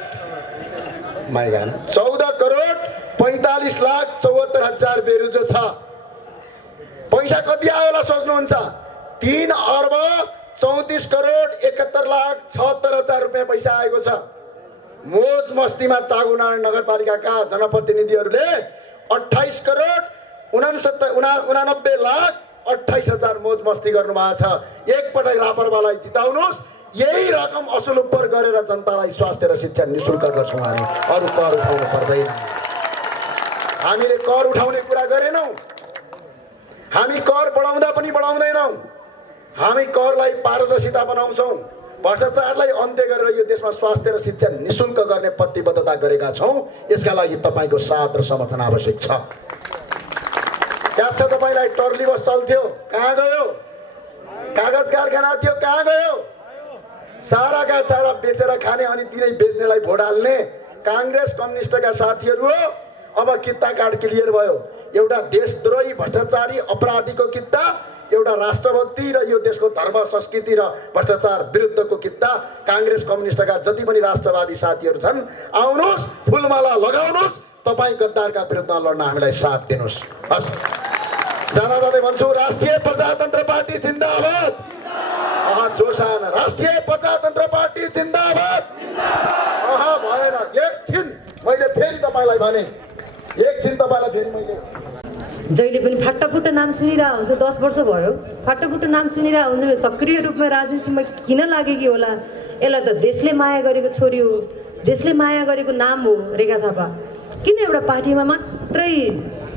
14 करोड 45,74,000 बेरुजो छ। पैसा कति आयो होला सोच्नुहुन्छ? 3 अर्ब 34 करोड 71,76,000 रुपियाँ पैसा आएको छ। मोज मस्तीमा सागुनारायण नगरपालिकाका जनप्रतिनिधिहरूले 28 करोड 89,28,000 मोज मस्ती गर्नुभएको छ। एकपटक रापरवालाई जिताउनुहोस्, यही रकम असुल उपर गरेर जनतालाई स्वास्थ्य र शिक्षा निःशुल्क गर्छौँ हामी। अरू कर उठाउनु पर्दैन। हामीले कर उठाउने कुरा गरेनौँ, हामी कर बढाउँदा पनि बढाउँदैनौँ। हामी करलाई पारदर्शिता बनाउँछौँ, भ्रष्टाचारलाई अन्त्य गरेर यो देशमा स्वास्थ्य र शिक्षा निःशुल्क गर्ने प्रतिबद्धता गरेका छौँ। यसका लागि तपाईँको साथ र समर्थन आवश्यक छ। याद छ तपाईँलाई टर्ली बस चल्थ्यो, कहाँ गयो? कागज कारखाना थियो, कहाँ गयो? साराका सारा बेचेर खाने अनि तिनै बेच्नेलाई भोट हाल्ने काङ्ग्रेस कम्युनिस्टका साथीहरू हो। अब किता कार्ड क्लियर भयो। एउटा देशद्रोही भ्रष्टाचारी अपराधीको किता, एउटा राष्ट्रभक्ति र यो देशको धर्म संस्कृति र भ्रष्टाचार विरुद्धको किता। काङ्ग्रेस कम्युनिस्टका जति पनि राष्ट्रवादी साथीहरू छन्, आउनुहोस्, फुलमाला लगाउनुहोस्, तपाईँ गद्दारका विरुद्धमा लड्न हामीलाई साथ दिनुहोस्। हस्, जाँदा जाँदै भन्छु, राष्ट्रिय प्रजातन्त्र पार्टी जिन्दाबाद। जोसान, राष्ट्रिय प्रजातन्त्र पार्टी जिन्दाबाद। भएन, एकछिन मैले फेरि तपाईँलाई भने, एकछिन तपाईँलाई फेरि मैले जहिले पनि फाटाफुट्टा नाम सुनिरहेको हुन्छ। 10 वर्ष भयो फाटाफुट्टा नाम सुनिरहेको हुन्छ। सक्रिय रूपमा राजनीतिमा किन लागेकी होला? यसलाई त देशले माया गरेको छोरी हो, देशले माया गरेको नाम हो रेखा थापा। किन एउटा पार्टीमा मात्रै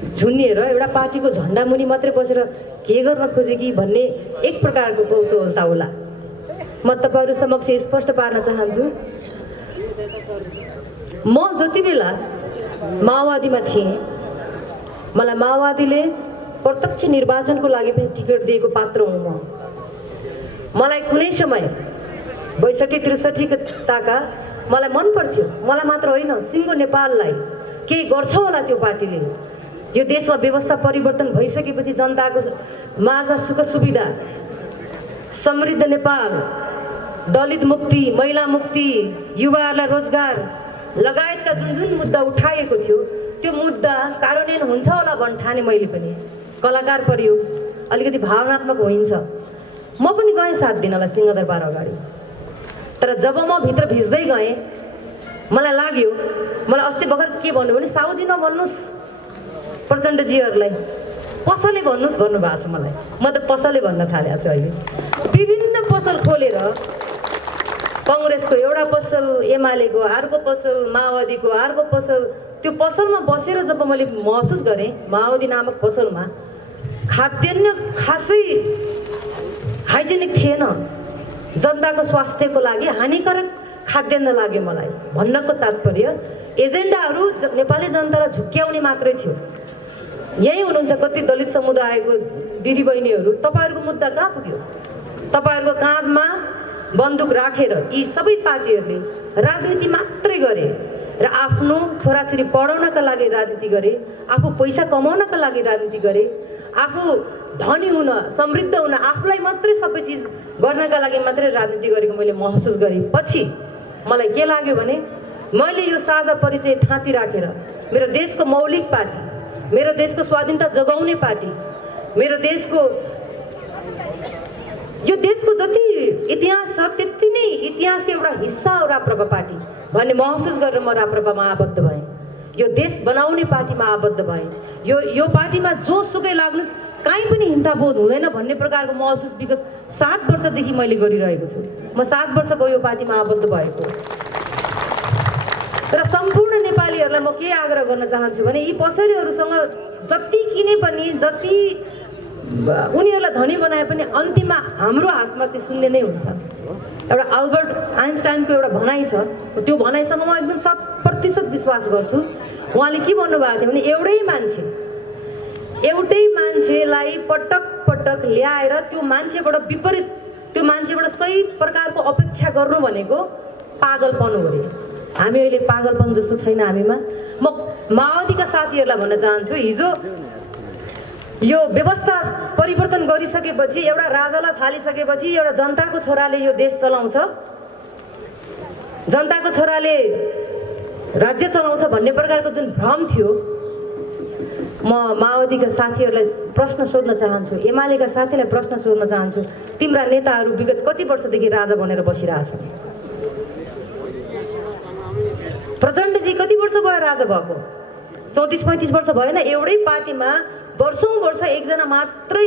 झुन्निएर एउटा पार्टीको झन्डा मुनि मात्रै बसेर के गर्न खोजे कि भन्ने एक प्रकारको कौतूहलता होला। म तपाईँहरू समक्ष स्पष्ट पार्न चाहन्छु, म जति बेला माओवादीमा थिएँ, मलाई माओवादीले प्रत्यक्ष निर्वाचनको लागि पनि टिकट दिएको पात्र हुँ। मलाई कुनै समय 62-63 मलाई मन पर्थ्यो। मलाई मात्र होइन, सिङ्गो नेपाललाई केही गर्छ होला त्यो पार्टीले। यो देशमा व्यवस्था परिवर्तन भइसकेपछि जनताको माझमा सुख सुविधा, समृद्ध नेपाल, दलित मुक्ति, महिला मुक्ति, युवाहरूलाई रोजगार लगायतका जुन जुन मुद्दा उठाएको थियो, त्यो मुद्दा कार्यान्वयन हुन्छ होला भन्ठाने मैले पनि। कलाकार परियो, अलिकति भावनात्मक होइन्छ। म पनि गएँ 7 दिनलाई सिंहदरबार अगाडि। तर जब म भित्र भिज्दै गएँ, मलाई लाग्यो, मलाई अस्ति भर्खर के भन्नु भने, साउजी नभन्नुहोस्, प्रचण्डजीहरूलाई पसले भन्नुहोस् भन्नुभएको छ मलाई। म त पसले भन्न थालेको छु अहिले। विभिन्न पसल खोलेर कङ्ग्रेसको एउटा पसल, एमालेको अर्को पसल, माओवादीको अर्को पसल, त्यो पसलमा बसेर जब मैले महसुस गरेँ माओवादी नामक पसलमा खाद्यान्न खासै हाइजेनिक थिएन, जनताको स्वास्थ्यको लागि हानिकारक खाद्यान्न लाग्यो मलाई। भन्नको तात्पर्य एजेन्डाहरू नेपाली जनतालाई झुक्क्याउने मात्रै थियो। यही हुनुहुन्छ कति दलित समुदायको दिदीबहिनीहरू, तपाईँहरूको मुद्दा कहाँ पुग्यो? तपाईँहरूको काँधमा बन्दुक राखेर यी सबै पार्टीहरूले राजनीति मात्रै गरे र आफ्नो छोराछोरी पढाउनका लागि राजनीति गरे, आफू पैसा कमाउनका लागि राजनीति गरे, आफू धनी हुन, समृद्ध हुन, आफूलाई मात्रै सबै चिज गर्नका लागि मात्रै राजनीति गरेको मैले महसुस गरेँ। पछि मलाई के लाग्यो भने मैले यो साझा परिचय थाँती राखेर मेरो देशको मौलिक पार्टी, मेरो देशको स्वाधीनता जगाउने पार्टी, मेरो देशको यो देशको जति इतिहास छ त्यति नै इतिहासको एउटा हिस्सा हो राप्रपा पार्टी भन्ने महसुस गरेर म राप्रपामा आबद्ध भएँ। यो देश बनाउने पार्टीमा आबद्ध भएँ। यो पार्टीमा जोसुकै लाग्नुहोस् काहीँ पनि हिंसाबोध हुँदैन भन्ने प्रकारको महसुस विगत 7 वर्षदेखि मैले गरिरहेको छु। म 7 वर्षको यो पार्टीमा आबद्ध भएको र सम्पूर्ण नेपालीहरूलाई म के आग्रह गर्न चाहन्छु भने यी पसलेहरूसँग जति किने पनि, जति उनीहरूलाई धनी बनाए पनि अन्तिममा हाम्रो हातमा चाहिँ शून्य नै हुन्छ। एउटा अल्बर्ट आइन्स्टाइनको एउटा भनाइ छ, त्यो भनाइसँग म एकदम 100% विश्वास गर्छु। उहाँले के भन्नुभएको थियो भने एउटै मान्छेलाई पटक पटक ल्याएर त्यो मान्छेबाट विपरीत, त्यो मान्छेबाट सही प्रकारको अपेक्षा गर्नु भनेको पागलपन हो अरे। हामी अहिले पागलपन जस्तो छैन हामीमा। म माओवादीका साथीहरूलाई भन्न चाहन्छु, हिजो यो व्यवस्था परिवर्तन गरिसकेपछि, एउटा राजालाई फालिसकेपछि एउटा जनताको छोराले यो देश चलाउँछ, जनताको छोराले राज्य चलाउँछ भन्ने प्रकारको जुन भ्रम थियो, म माओवादीका साथीहरूलाई प्रश्न सोध्न चाहन्छु, एमालेका साथीलाई प्रश्न सोध्न चाहन्छु, तिम्रा नेताहरू विगत कति वर्षदेखि राजा बनेर बसिरहेछन्? प्रचण्डजी कति वर्ष भयो राजा भएको? 34-35 वर्ष भएन। एउटै पार्टीमा वर्षौँ वर्ष एकजना मात्रै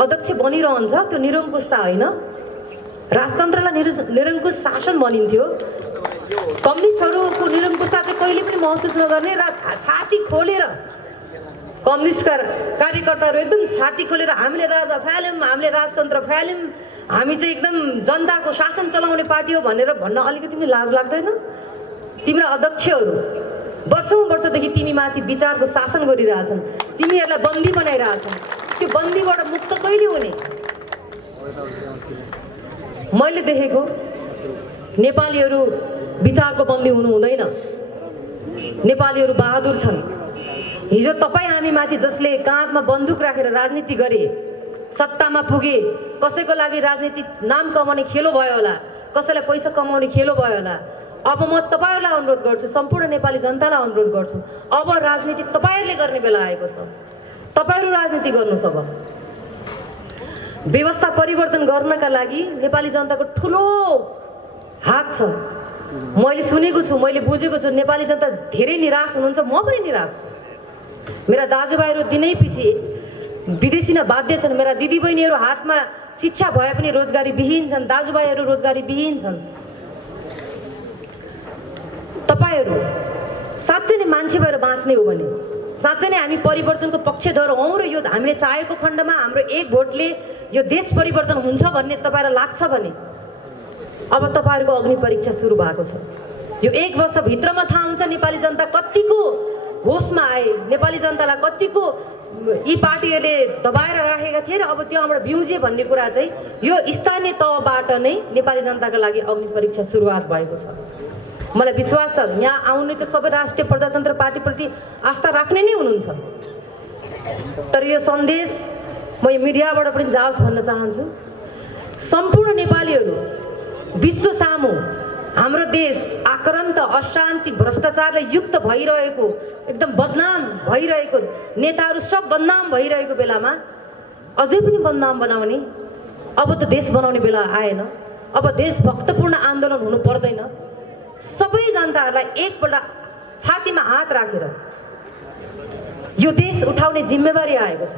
अध्यक्ष बनिरहन्छ, त्यो निरङ्कुशता होइन। राजतन्त्रलाई निरङ्कुश शासन भनिन्थ्यो। कम्युनिस्टहरूको निरङ्कुशता चाहिँ कहिले पनि महसुस नगर्ने र छाती खोलेर कम्युनिस्टका कार्यकर्ताहरू एकदम छाती खोलेर हामीले राजा फाल्यौँ, हामीले राजतन्त्र फाल्यौँ, हामी चाहिँ एकदम जनताको शासन चलाउने पार्टी हो भनेर भन्न अलिकति पनि लाज लाग्दैन? तिम्रा अध्यक्षहरू वर्षौँ वर्षदेखि तिमीमाथि विचारको शासन गरिरहेछन्, तिमीहरूलाई बन्दी बनाइरहेछन्। त्यो बन्दीबाट मुक्त कहिले हुने? मैले देखेको नेपालीहरू विचारको बन्दी हुनु हुँदैन। नेपालीहरू बहादुर छन्। हिजो तपाईँ हामीमाथि जसले काँधमा बन्दुक राखेर राजनीति गरे, सत्तामा पुगे, कसैको लागि राजनीति नाम कमाउने खेलो भयो होला, कसैलाई पैसा कमाउने खेलो भयो होला। अब म तपाईँहरूलाई अनुरोध गर्छु, सम्पूर्ण नेपाली जनतालाई अनुरोध गर्छु, अब राजनीति तपाईँहरूले गर्ने बेला आएको छ। तपाईँहरू राजनीति गर्नुहोस्। अब व्यवस्था परिवर्तन गर्नका लागि नेपाली जनताको ठुलो हात छ। मैले सुनेको छु, मैले बुझेको छु, नेपाली जनता धेरै निराश हुनुहुन्छ। म पनि निराश छु। मेरा दाजुभाइहरू दिनै पछि विदेशिन बाध्य छन्। मेरा दिदीबहिनीहरू हातमा शिक्षा भए पनि रोजगारी विहीन छन्, दाजुभाइहरू रोजगारी विहीन छन्। तपाईँहरू साँच्चै नै मान्छे भएर बाँच्ने हो भने, साँच्चै नै हामी परिवर्तनको पक्षधर हौँ र यो हामीले चाहेको खण्डमा हाम्रो एक भोटले यो देश परिवर्तन हुन्छ भन्ने तपाईँलाई लाग्छ भने अब तपाईँहरूको अग्नि परीक्षा सुरु भएको छ। यो 1 वर्षभित्रमा थाहा हुन्छ नेपाली जनता कतिको होसमा आए, नेपाली जनतालाई कतिको यी पार्टीहरूले दबाएर राखेका थिए र अब त्यहाँबाट बिउजे भन्ने कुरा चाहिँ यो स्थानीय तहबाट नै नेपाली जनताको लागि अग्नि परीक्षा सुरुवात भएको छ। मलाई विश्वास छ यहाँ आउने त सबै राष्ट्रिय प्रजातन्त्र पार्टीप्रति आस्था राख्ने नै हुनुहुन्छ। तर यो सन्देश म यो मिडियाबाट पनि जाओस् भन्न चाहन्छु। सम्पूर्ण नेपालीहरू विश्व सामु हाम्रो देश आक्रान्त, अशान्ति, भ्रष्टाचारले युक्त भइरहेको, एकदम बदनाम भइरहेको, नेताहरू सब बदनाम भइरहेको बेलामा अझै पनि बदनाम बनाउने, अब त देश बनाउने बेला आएन। अब देशभक्तपूर्ण आन्दोलन हुनु पर्दैन। सबै जनताहरूलाई एकपल्ट छातीमा हात राखेर यो देश उठाउने जिम्मेवारी आएको छ।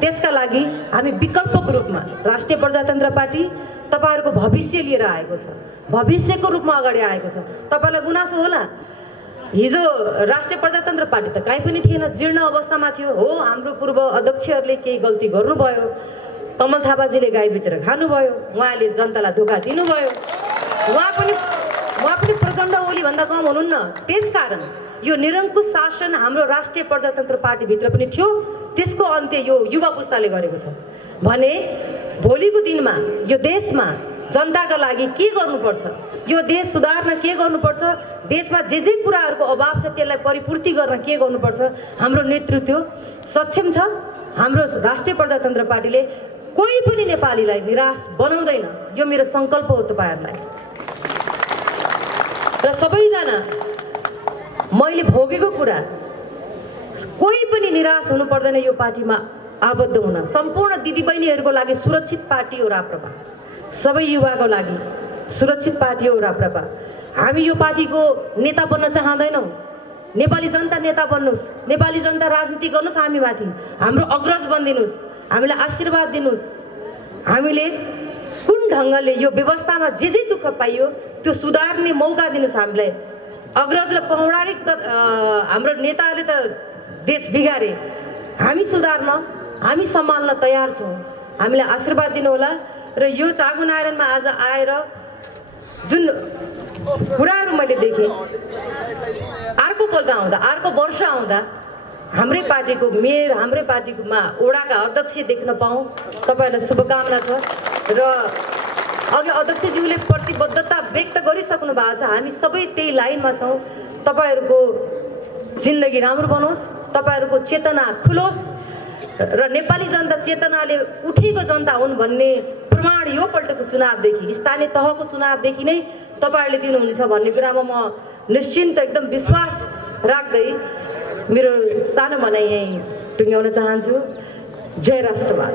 त्यसका लागि हामी विकल्पको रूपमा राष्ट्रिय प्रजातन्त्र पार्टी तपाईँहरूको भविष्य लिएर आएको छ, भविष्यको रूपमा अगाडि आएको छ। तपाईँलाई गुनासो होला, हिजो राष्ट्रिय प्रजातन्त्र पार्टी त कहीँ पनि थिएन, जीर्ण अवस्थामा थियो। हो, हाम्रो पूर्व अध्यक्षहरूले केही गल्ती गर्नुभयो, कमल थापाजीले गाई बेचेर खानुभयो, उहाँले जनतालाई धोका दिनुभयो, उहाँ पनि प्रचण्ड ओलीभन्दा कम हुनुहुन्न। त्यसकारण यो निरङ्कुश शासन हाम्रो राष्ट्रिय प्रजातन्त्र पार्टीभित्र पनि थियो, त्यसको अन्त्य यो युवा पुस्ताले गरेको छ भने भोलिको दिनमा यो देशमा जनताका लागि के गर्नुपर्छ, यो देश सुधार्न के गर्नुपर्छ, देशमा जे कुराहरूको अभाव छ त्यसलाई परिपूर्ति गर्न के गर्नुपर्छ, हाम्रो नेतृत्व सक्षम छ। हाम्रो राष्ट्रिय प्रजातन्त्र पार्टीले कोही पनि नेपालीलाई निराश बनाउँदैन, यो मेरो सङ्कल्प हो तपाईँहरूलाई। र सबैजना मैले भोगेको कुरा, कोही पनि निराश हुनु पर्दैन यो पार्टीमा आबद्ध हुन। सम्पूर्ण दिदीबहिनीहरूको लागि सुरक्षित पार्टी हो राप्रपा, सबै युवाको लागि सुरक्षित पार्टी हो राप्रपा। हामी यो पार्टीको नेता बन्न चाहँदैनौँ। नेपाली जनता नेता बन्नुहोस्, नेपाली जनता राजनीति गर्नुहोस्, हामी माथि हाम्रो अग्रज बनिदिनुहोस्, हामीलाई आशीर्वाद दिनुहोस्। हामीले कुन ढङ्गले यो व्यवस्थामा जे दुःख पाइयो त्यो सुधार्ने मौका दिनुहोस् हामीलाई। अग्रज र पौराणिक हाम्रो नेताहरूले त देश बिगारे, हामी सुधार्न, हामी सम्हाल्न तयार छौँ। हामीलाई आशीर्वाद दिनुहोला। र यो चागु नारायणमा आज आएर जुन कुराहरू मैले देखेँ, अर्को पल्ट आउँदा, अर्को वर्ष आउँदा हाम्रै पार्टीको मेयर, हाम्रै पार्टीकोमा वडाका अध्यक्ष देख्न पाऊँ, तपाईँहरूलाई शुभकामना छ। र अघि अध्यक्षज्यूले प्रतिबद्धता व्यक्त गरिसक्नु भएको छ, हामी सबै त्यही लाइनमा छौँ। तपाईँहरूको जिन्दगी राम्रो बनोस्, तपाईँहरूको चेतना खुलोस् र नेपाली जनता चेतनाले उठेको जनता हुन् भन्ने प्रमाण यो पल्टको चुनावदेखि, स्थानीय तहको चुनावदेखि नै तपाईँहरूले दिनुहुन्छ भन्ने कुरामा म निश्चिन्त एकदम विश्वास राख्दै मेरो सानो भनाइ यहीँ टुङ्ग्याउन चाहन्छु। जय राष्ट्रवाद।